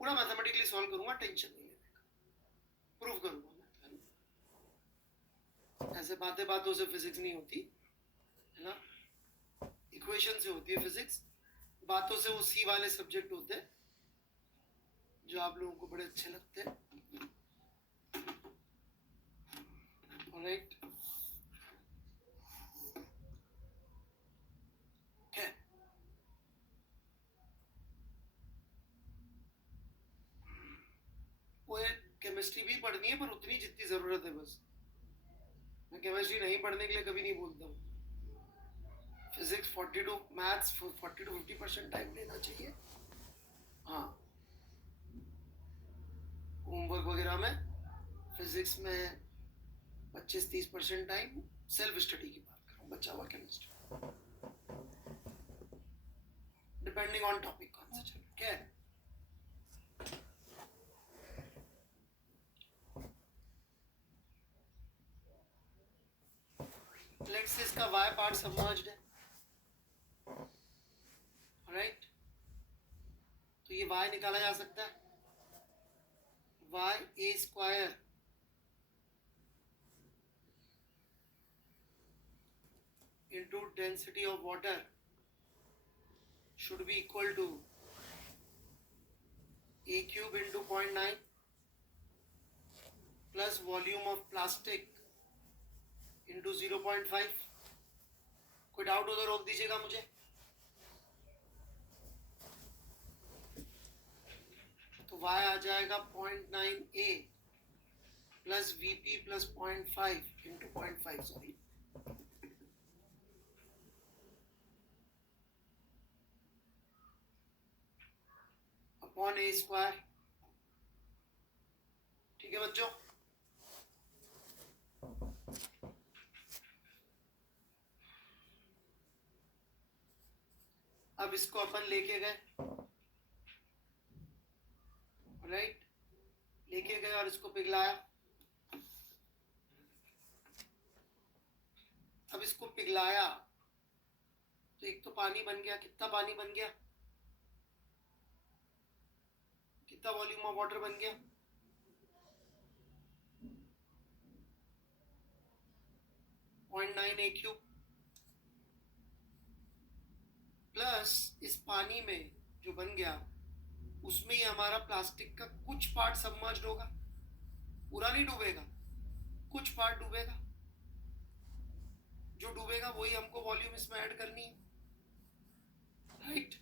पूरा मैथमेटिकली सॉल्व करूंगा, टेंशन नहीं लेने का, प्रूव करूंगा मैं। ऐसे बातें बातों से फिजिक्स नहीं होती है ना, इक्वेशन से होती है फिजिक्स। बातों से वो सी वाले सब्जेक्ट होते हैं जो आप लोगों को बड़े अच्छे लगते हैं। ऑलराइट, है वो केमिस्ट्री भी पढ़नी है, पर उतनी जितनी जरूरत है बस। मैं केमिस्ट्री नहीं पढ़ने के लिए कभी नहीं बोलता हूँ। फिजिक्स 42, मैथ्स 40 to 50% टाइम लेना चाहिए। हाँ, होमवर्क वगैरह में फिजिक्स में 25-30% टाइम सेल्फ स्टडी की बात करूँ, बचा हुआ केमिस्ट्री, डिपेंडिंग ऑन टॉपिक कौन सा चल रहा है। क्या है? लेट्स से इसका y पार्ट सबमर्ज्ड है, राइट? तो ये y निकाला जा सकता है, y a square into density of water should be equal to a cube into 0.9 plus volume of plastic into 0.5। कोई डाउट हो तो रोक दीजिएगा मुझे। तो y आ जाएगा 0.9a plus vp plus 0.5 into 0.5, sorry, upon a square. ठीक है बच्चों? अब इसको अपन लेके गए, राइट, लेके गए और इसको पिघलाया। अब इसको पिघलाया तो एक तो पानी बन गया। कितना पानी बन गया? कितना वॉल्यूम ऑफ वाटर बन गया? 0.9 AQ प्लस इस पानी में जो बन गया उसमें ही हमारा प्लास्टिक का कुछ पार्ट सबमर्ज्ड होगा, पूरा नहीं डूबेगा, कुछ पार्ट डूबेगा। जो डूबेगा वही हमको वॉल्यूम इसमें ऐड करनी है, राइट।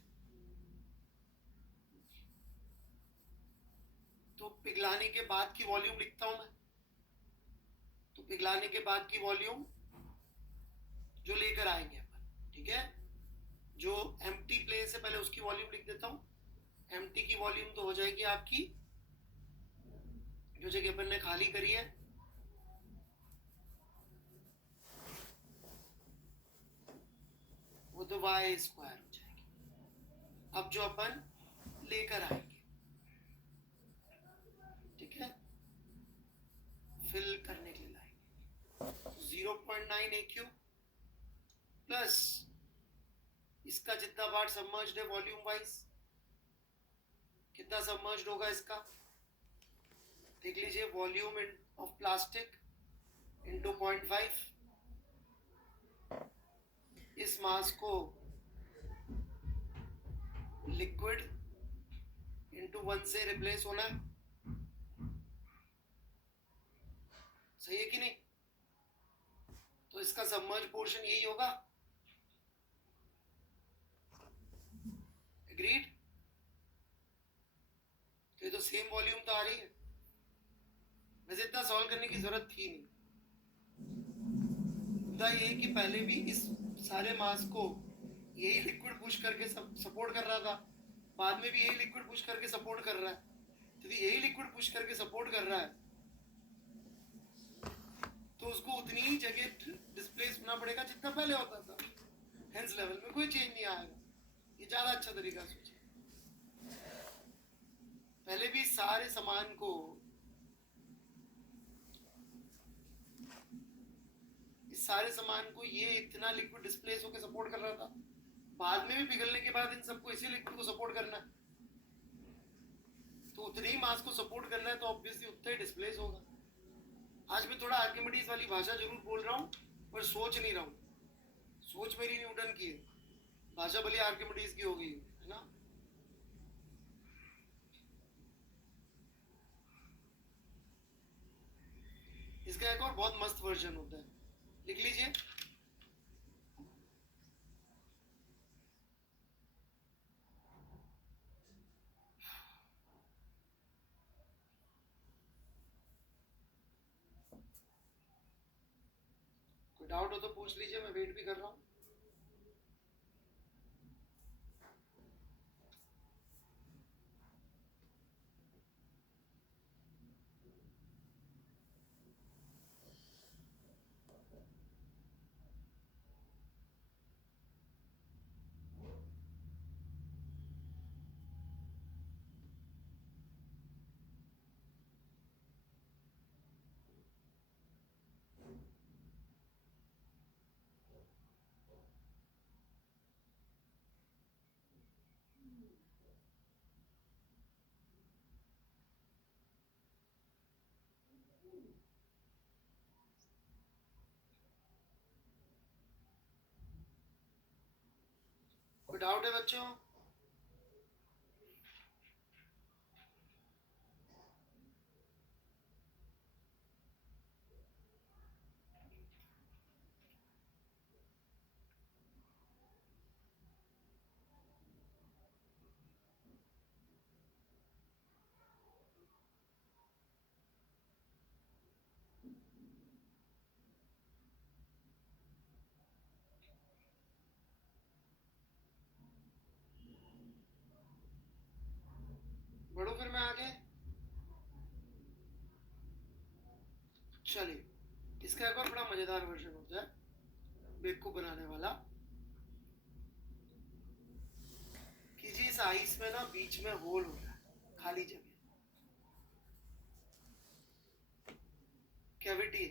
तो पिघलाने के बाद की वॉल्यूम लिखता हूं मैं। तो पिघलाने के बाद की वॉल्यूम जो लेकर आएंगे अपन, ठीक है, जो एम्प्टी प्लेन से पहले उसकी वॉल्यूम लिख देता हूं। एम्प्टी की वॉल्यूम तो हो जाएगी आपकी, जो जगह अपन ने खाली करी है, वो तो y स्क्वायर हो जाएगी। अब जो अपन लेकर आएंगे, ठीक है, फिल करने के लिए लाएंगे 0.9 AQ प्लस इसका जितना पार्ट सबमर्ज्ड है वॉल्यूम वाइज, कितना सबमर्ज्ड होगा इसका देख लीजिए। वॉल्यूम ऑफ प्लास्टिक इंटू 0.5, इस मास को लिक्विड इंटू 1 से रिप्लेस होना है, सही है कि नहीं? तो इसका सबमर्ज पोर्शन यही होगा, एग्रीड? तो ये तो सेम वॉल्यूम तो आ रही है, वैसे इतना सॉल्व करने की जरूरत थी नहीं। मुद्दा ये है कि पहले भी इस सारे मास को यही लिक्विड पुश करके सपोर्ट कर रहा था, बाद में भी यही लिक्विड पुश करके सपोर्ट कर रहा है। तो यही लिक्विड पुश करके सपोर्ट कर रहा है तो उसको उतनी ही जगह डिस्प्लेस होना पड़ेगा जितना पहले होता था। हेंस लेवल में कोई चेंज नहीं आएगा। ये ज्यादा अच्छा तरीका सोचिए। पहले भी सारे सामान को, इस सारे सामान को ये इतना लिक्विड डिस्प्लेस होकर सपोर्ट कर रहा था, बाद में भी पिघलने के बाद इन सबको इसी लिक्विड को सपोर्ट करना है। तो उतने ही मास को सपोर्ट करना है तो ऑब्वियसली उतना ही डिस्प्लेस होगा। आज मैं थोड़ा आर्किमिडीज वाली भाषा जरूर बोल रहा हूँ पर सोच नहीं रहा हूँ। सोच मेरी न्यूटन की है, भाषा भले आर्किमिडीज की होगी, है ना। इसका एक और बहुत मस्त वर्जन होता है, लिख लीजिए। कोई डाउट हो तो पूछ लीजिए, मैं वेट भी कर रहा हूँ। कोई डाउट है बच्चों? चलिए इसका एक और बड़ा मजेदार वर्जन होता है बेवकूफ बनाने वाला कि जी इस आइस में ना बीच में होल हो रहा है, खाली जगह, कैविटी।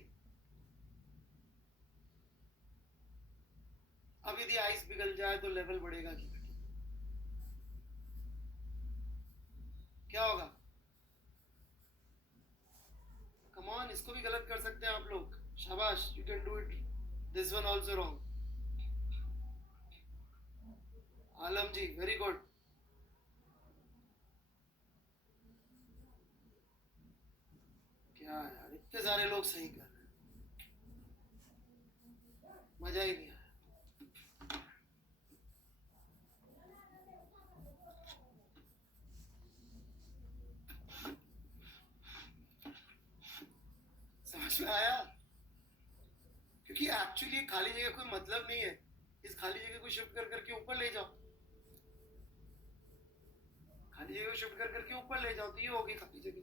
अब यदि आइस पिघल जाए तो लेवल बढ़ेगा कि घटेगा? क्या होगा? कम ऑन, इसको भी गलत कर सकते हैं आप लोग। शाबाश, you can do it this one also wrong. Alam ji very good. क्या यार, इतने सारे लोग सही कर रहे हैं, मजा ही नहीं आया। समझ में आया? क्योंकि एक्चुअली खाली जगह कोई मतलब नहीं है, इस खाली जगह को शिफ्ट कर करके ऊपर ले जाओ, खाली जगह को शिफ्ट कर करके ऊपर ले जाओ तो ये होगी खाली जगह।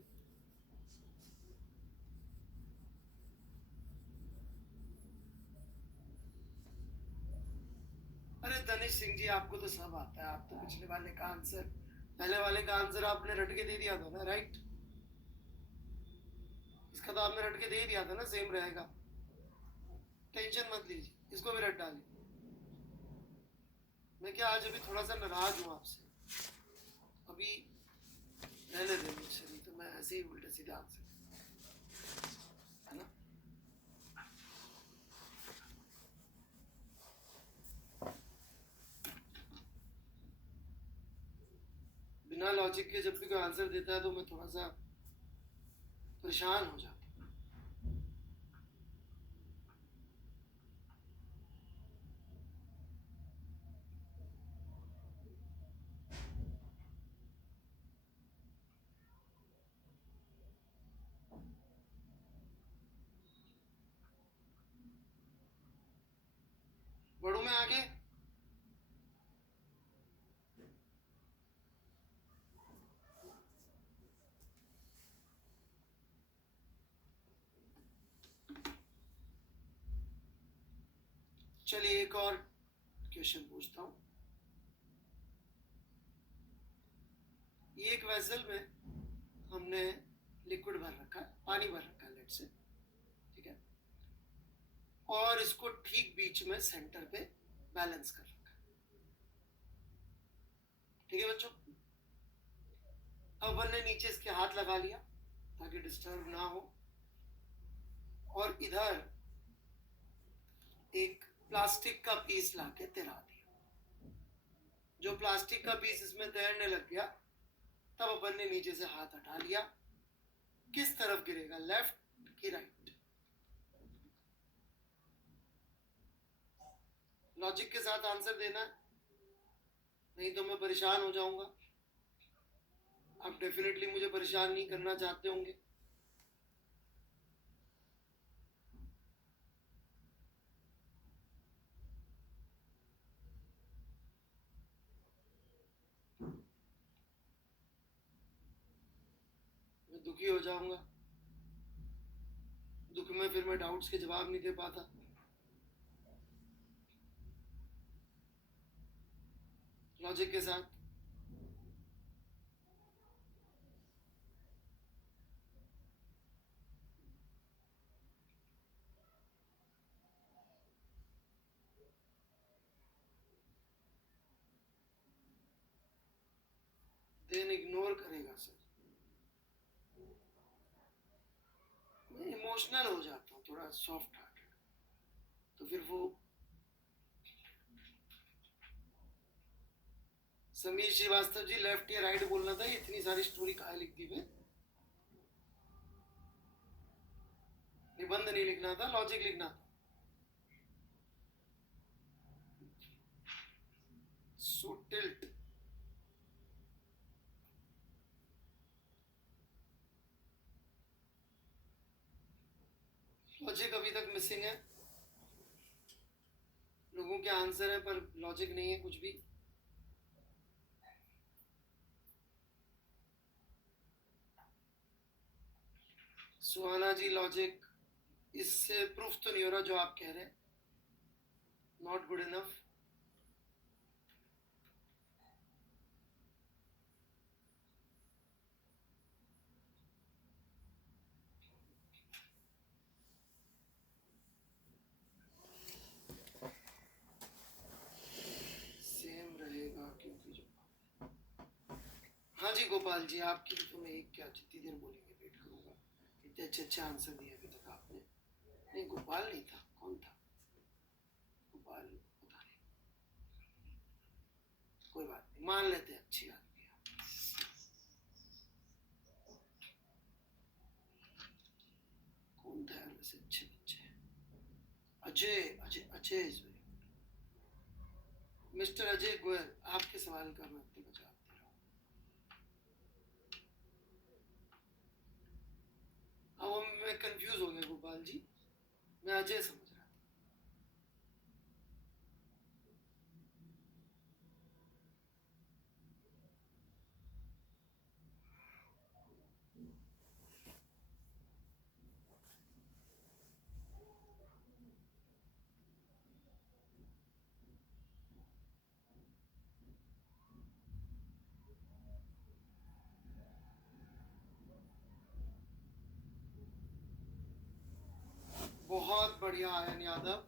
अरे तनिष सिंह जी, आपको तो सब आता है, आप तो पिछले वाले का आंसर, पहले वाले का आंसर आपने रट के दे दिया था ना, राइट? इसका तो आपने रट के दे दिया था ना, सेम रहेगा, टेंशन मत लीजिए, इसको भी रट डालिए। मैं क्या आज अभी थोड़ा सा नाराज हूँ आपसे, अभी रहने देंगे शरीर, तो मैं ऐसे ही उल्टे सीधे आंसर, है ना? बिना लॉजिक के जब भी कोई आंसर देता है तो मैं थोड़ा सा परेशान हो जाता हूँ। बढ़ू मैं आगे? चलिए एक और क्वेश्चन पूछता हूँ। ये एक वेसल में हमने लिक्विड भर रखा है, पानी भर रखा है लेट से, ठीक है, और इसको ठीक बीच में सेंटर पे बैलेंस कर रखा है, ठीक है बच्चों? अब अपन ने नीचे इसके हाथ लगा लिया ताकि डिस्टर्ब ना हो, और इधर एक प्लास्टिक का पीस लाके तैरा दिया। जो प्लास्टिक का पीस इसमें तैरने लग गया, तब अपन ने नीचे से हाथ हटा लिया। किस तरफ गिरेगा, लेफ्ट की राइट? लॉजिक के साथ आंसर देना है, नहीं तो मैं परेशान हो जाऊंगा। आप डेफिनेटली मुझे परेशान नहीं करना चाहते होंगे। मैं दुखी हो जाऊंगा, दुख में फिर मैं डाउट्स के जवाब नहीं दे पाता। लॉजिक के साथ देन इग्नोर करेगा सर। मैं इमोशनल हो जाता हूँ, थोड़ा सॉफ्ट हार्टेड, तो फिर वो समीर श्रीवास्तव जी, लेफ्ट या राइट बोलना था, इतनी सारी स्टोरी कहाँ लिख दी मैं? निबंध नहीं लिखना था, लॉजिक लिखना था। सो टिल्ट, लॉजिक अभी तक मिसिंग है। लोगों के आंसर है पर लॉजिक नहीं है कुछ भी। सुहाना जी लॉजिक, इससे प्रूफ तो नहीं हो रहा जो आप कह रहे हैं, नॉट गुड इनफ। सेम रहेगा क्योंकि जो, हाँ जी गोपाल जी, आपकी तो मैं एक क्या जितनी देर बोलेंगे वेट करूंगा। इतने अच्छे अच्छे आंसर दिए अभी तक आपने। नहीं गोपाल नहीं था, कौन था? गोपाल पता नहीं, कोई बात नहीं, मान लेते हैं अच्छी आदमी है। कौन था यार वैसे अच्छे बच्चे? Ajay, Ajay Ajay is very good. Mister Ajay Goyal, आपके सवाल का मैं अपने जवाब दे रहा हूँ। अब मैं कंफ्यूज हो गया गोपाल जी, मैं अजय समझ रहा था। बहुत बढ़िया आयन यादव,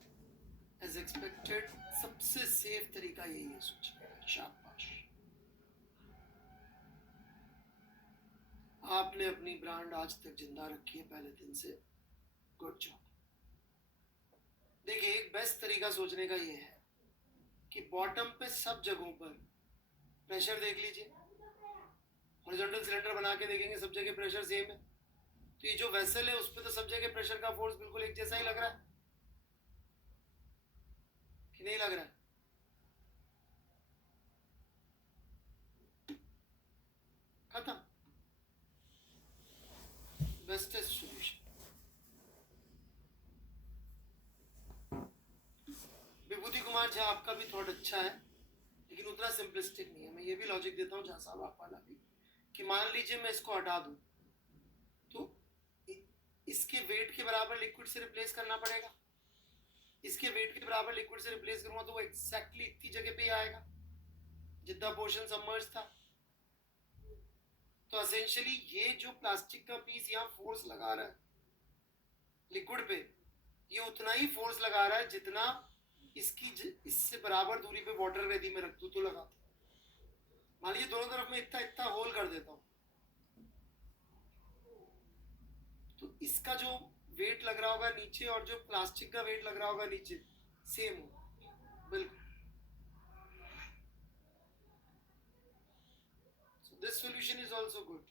एज एक्सपेक्टेड सबसे सेफ तरीका यही है सोचने का। शाबाश, आपने अपनी ब्रांड आज तक जिंदा रखी है पहले दिन से, गुड जॉब। देखिए एक बेस्ट तरीका सोचने का ये है कि बॉटम पे सब जगहों पर प्रेशर देख लीजिए, हॉरिजॉन्टल सिलेंडर बना के देखेंगे सब जगह प्रेशर सेम है। तो ये जो वेसल है उस पर तो सब जगह प्रेशर का फोर्स बिल्कुल एक जैसा ही लग रहा है कि नहीं लग रहा है? खत्म, बेस्टेस्ट सॉल्यूशन। विभूति कुमार झा, आपका भी थॉट अच्छा है लेकिन उतना सिंपलिस्टिक नहीं है। मैं ये भी लॉजिक देता हूँ झा साहब आप वाला भी, कि मान लीजिए मैं इसको हटा दूं तो इसके वेट के बराबर लिक्विड से रिप्लेस करना पड़ेगा। इसके वेट के बराबर लिक्विड से रिप्लेस करूंगा तो वो एग्जैक्टली इतनी जगह पे ही आएगा जितना पोर्शन सबमर्ज था। तो एसेंशियली ये जो प्लास्टिक का पीस यहाँ फोर्स लगा रहा है लिक्विड पे, ये उतना ही फोर्स लगा रहा है जितना इससे बराबर दूरी पे वाटर यदि मैं रख दूं तो लगा। मान लीजिए दोनों तरफ में इतना इतना होल कर देता हूँ तो इसका जो वेट लग रहा होगा नीचे और जो प्लास्टिक का वेट लग रहा होगा नीचे सेम हो बिल्कुल। So this solution is also good.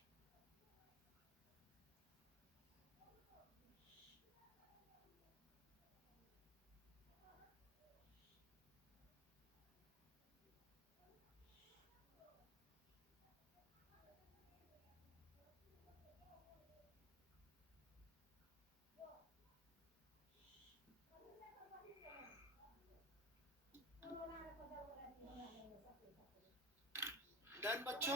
Done बच्चों,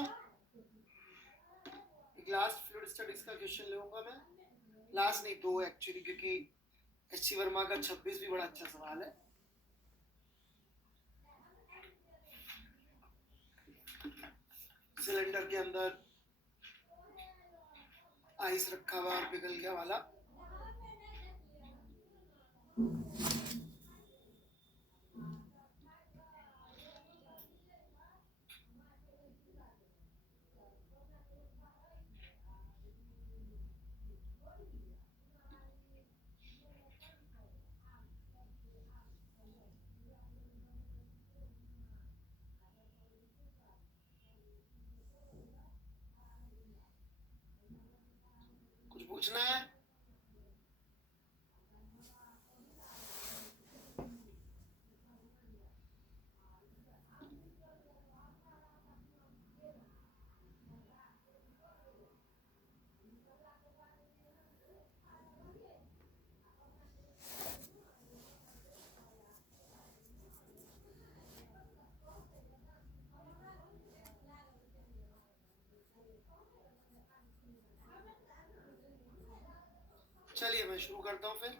एक लास्ट फ्लूइड स्टडीज का क्वेश्चन लूंगा मैं, लास्ट नहीं दो एक्चुअली, क्योंकि एच सी वर्मा का 26 भी बड़ा अच्छा सवाल है। सिलेंडर के अंदर आइस रखा हुआ और पिघल गया वाला। कुछ पूछना है? चलिए मैं शुरू करता हूँ फिर।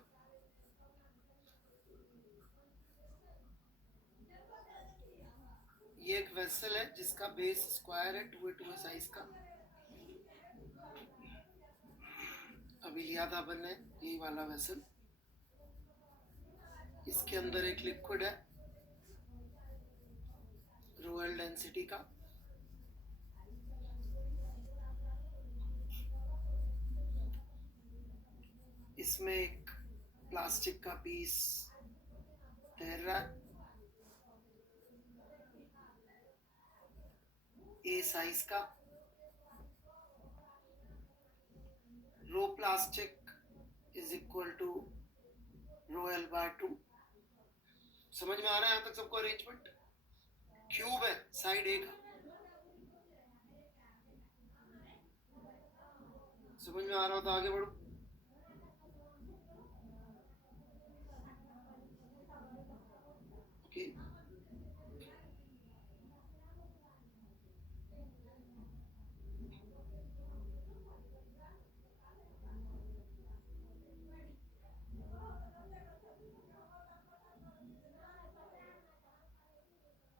ये एक वेसल है जिसका बेस स्क्वायर है, 2a साइज का। अभी लिया था अपन ने यही वाला वेसल। इसके अंदर एक लिक्विड है रॉयल डेंसिटी का। इसमें एक प्लास्टिक का पीस तैर रहा है, ए साइज का। Rho plastic is equal to rho L by 2। समझ में आ रहा है यहाँ तक सबको अरेंजमेंट? क्यूब है साइड ए का। समझ में आ रहा हो तो आगे बढ़ो। ओके,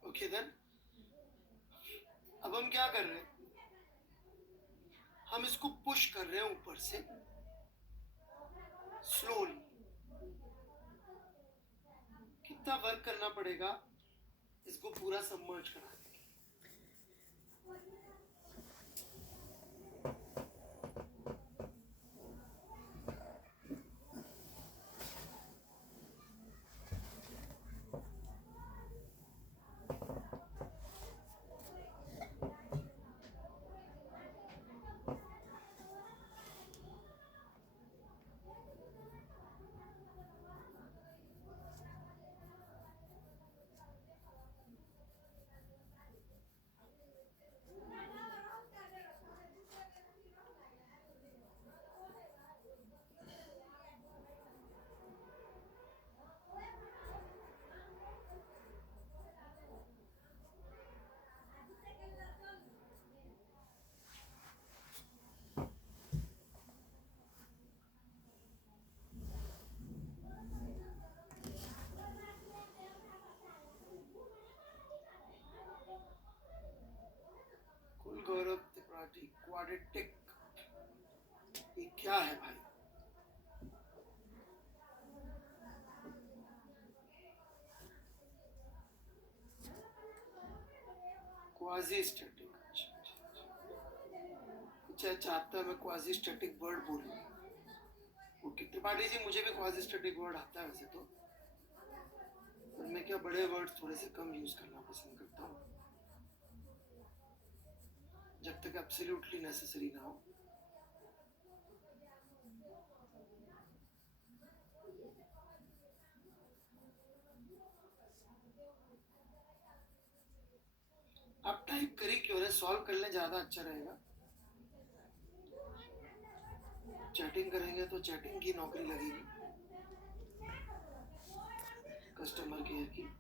ओके देन अब हम क्या कर रहे हैं, हम इसको पुश कर रहे हैं ऊपर से स्लोली। कितना वर्क करना पड़ेगा इसको पूरा सबमर्ज कराने के लिए। गौरव त्रिपाठी क्वाड्रेटिक, ये क्या है भाई? Quasi static. अच्छा चाहता मैं क्वाजी स्टैटिक वर्ड बोलूं। ओके त्रिपाठी जी, मुझे भी क्वाजी स्टैटिक वर्ड आता है वैसे तो, पर मैं क्या बड़े वर्ड थोड़े से कम यूज करना पसंद करता हूँ जब तक एब्सोल्युटली नेसेसरी ना हो। आप टाइप करिए क्यों रहे, सॉल्व कर लें, ज्यादा अच्छा रहेगा। चैटिंग करेंगे तो चैटिंग की नौकरी लगेगी, कस्टमर केयर की।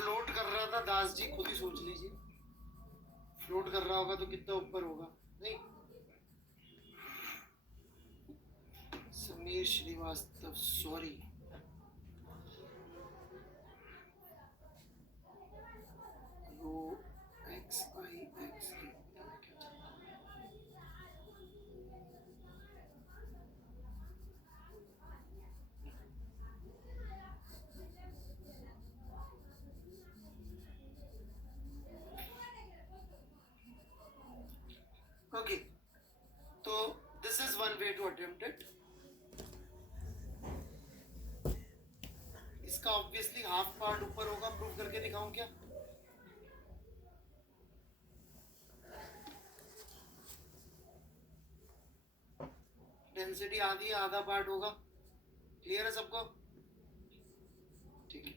फ्लोट कर रहा था दास जी, खुद ही सोच लीजिए। फ्लोट कर रहा होगा तो कितना ऊपर होगा, नहीं? Sameer Srivastava, sorry. Rho x I x a, okay. तो this is one way to attempt it. इसका ऑब्वियसली हाफ पार्ट ऊपर होगा, प्रूव करके दिखाऊं क्या? डेंसिटी आधी है, आधा पार्ट होगा। क्लियर है सबको? ठीक है।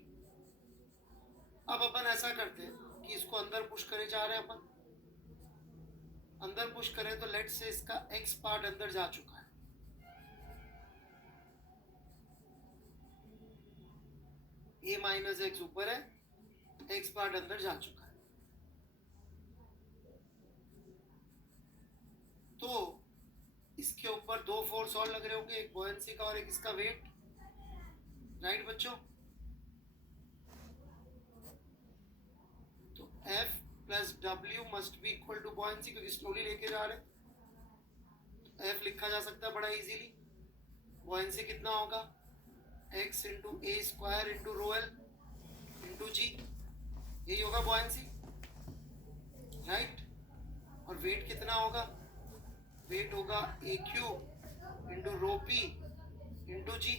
अब अपन ऐसा करते हैं कि इसको अंदर पुश करे जा रहे हैं अपन। अंदर पुश करें तो लेट से इसका एक्स पार्ट अंदर जा चुका है। ए माइनस एक्स ऊपर है, एक्स पार्ट अंदर जा चुका है। तो इसके ऊपर दो फोर्स और लग रहे होंगे, एक बॉयंसी का और एक इसका वेट। राइट बच्चों? तो F plus W must be equal to buoyancy, क्योंकि स्लोली लेके जा रहे हैं। तो F लिखा जा सकता है बड़ा इजीली। बॉयंसी कितना होगा? x into A square into rho L into G, यही होगा बॉयंसी। राइट? और वेट कितना होगा? वेट होगा A cube into rho P into G.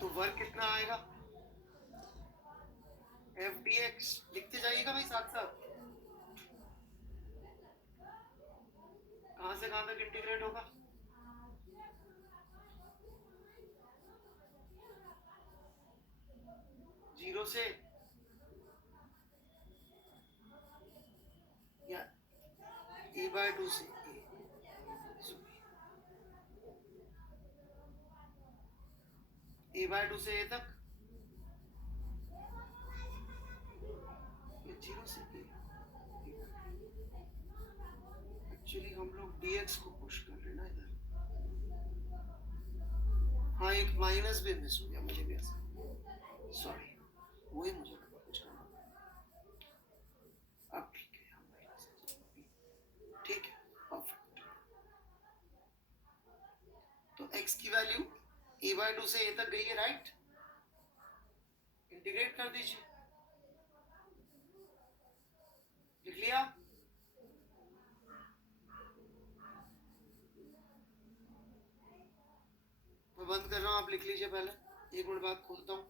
तो वर्क कितना आएगा? F D X. लिखते जाइएगा भाई साथ साथ। कहां से कहां तक इंटीग्रेट होगा? जीरो से या ए बाय टू से ए बाय टू से ए तक, जीरो से ए। एक्चुअली हम लोग dx को पुश कर रहे हैं ना इधर। हाँ, एक माइनस भी मिस हो गया, मुझे भी ऐसा, सॉरी, वही मुझे लगा कुछ करना। अब ठीक है, हम माइनस, ठीक है, परफेक्ट। तो x की वैल्यू a बाय टू से a तक गई है, राइट? इंटीग्रेट कर दीजिए। लिख लिया? मैं बंद कर रहा हूँ, आप लिख लीजिए पहले। 1 मिनट बाद खोलता हूँ।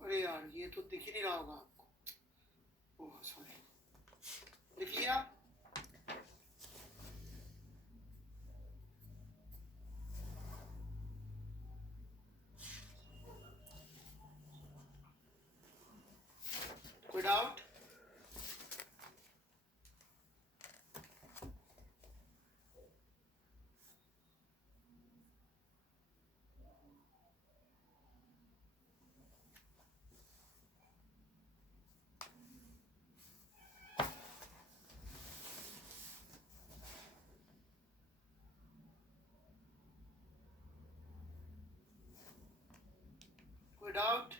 अरे यार, ये तो दिख ही नहीं रहा होगा आपको। Oh sorry. लिख लिया? कोई डाउट? आउट।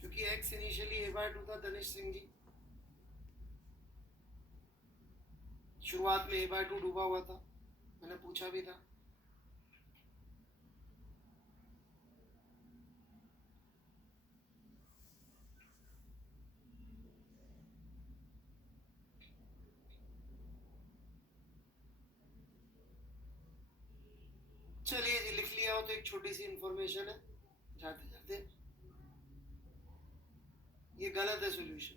क्योंकि एक्स इनिशियली A/2 था तनिष सिंह जी, शुरुआत में A/2 डूबा हुआ था, मैंने पूछा भी था। चलिए जी, लिख लिया हो तो एक छोटी सी इंफॉर्मेशन है जाते जाते, ये गलत है सॉल्यूशन।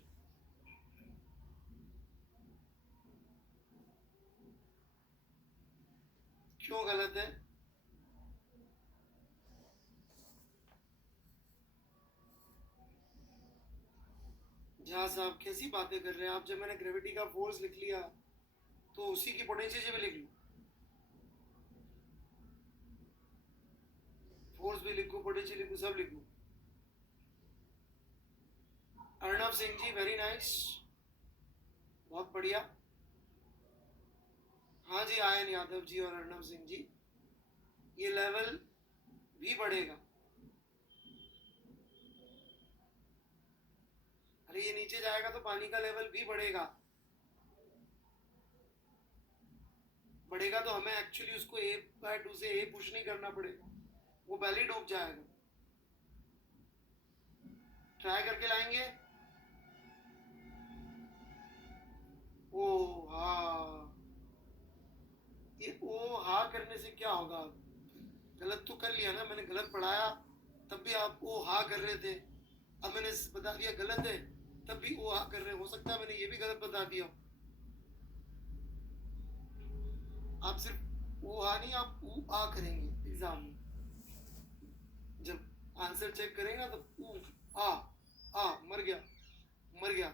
क्यों गलत है? जहाँ साहब कैसी बातें कर रहे हैं आप? जब मैंने ग्रेविटी का फोर्स लिख लिया तो उसी की पोटेंशियल भी लिख लूं, फोर्स भी लिखूं, पोटेंशियल लिखूं, सब लिखूं। अर्णव सिंह जी वेरी नाइस, बहुत बढ़िया। हाँ जी, आयन यादव जी और अर्णव सिंह जी, ये लेवल भी बढ़ेगा। अरे ये नीचे जाएगा तो पानी का लेवल भी बढ़ेगा, बढ़ेगा तो हमें एक्चुअली उसको A/2 से A पुश नहीं करना पड़ेगा, वो पहले ही डूब जाएगा। ट्राई करके लाएंगे। ओ हाँ, ये ओ हाँ करने से क्या होगा? गलत तो कर लिया ना, मैंने गलत पढ़ाया तब भी आप ओ हाँ कर रहे थे, अब मैंने बता दिया गलत है तब भी ओ हाँ कर रहे हैं, हो सकता है मैंने ये भी गलत बता दिया। आप सिर्फ ओ हाँ नहीं, आप ऊ आ करेंगे एग्जाम में, जब आंसर चेक करेंगे तो ऊ आ मर गया, मर गया,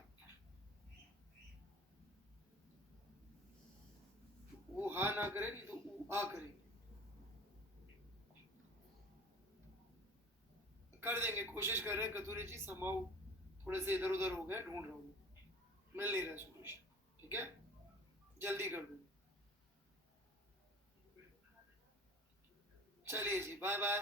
वो हाँ ना करे नहीं तो ऊ आ करेंगे, कर देंगे, कोशिश कर रहे हैं कतूरी जी, समाओ थोड़े से इधर उधर हो गए, ढूंढ रहा हूँ, मिल नहीं रहा सोल्यूशन, ठीक है, जल्दी कर दूंगा। चलिए जी, बाय बाय।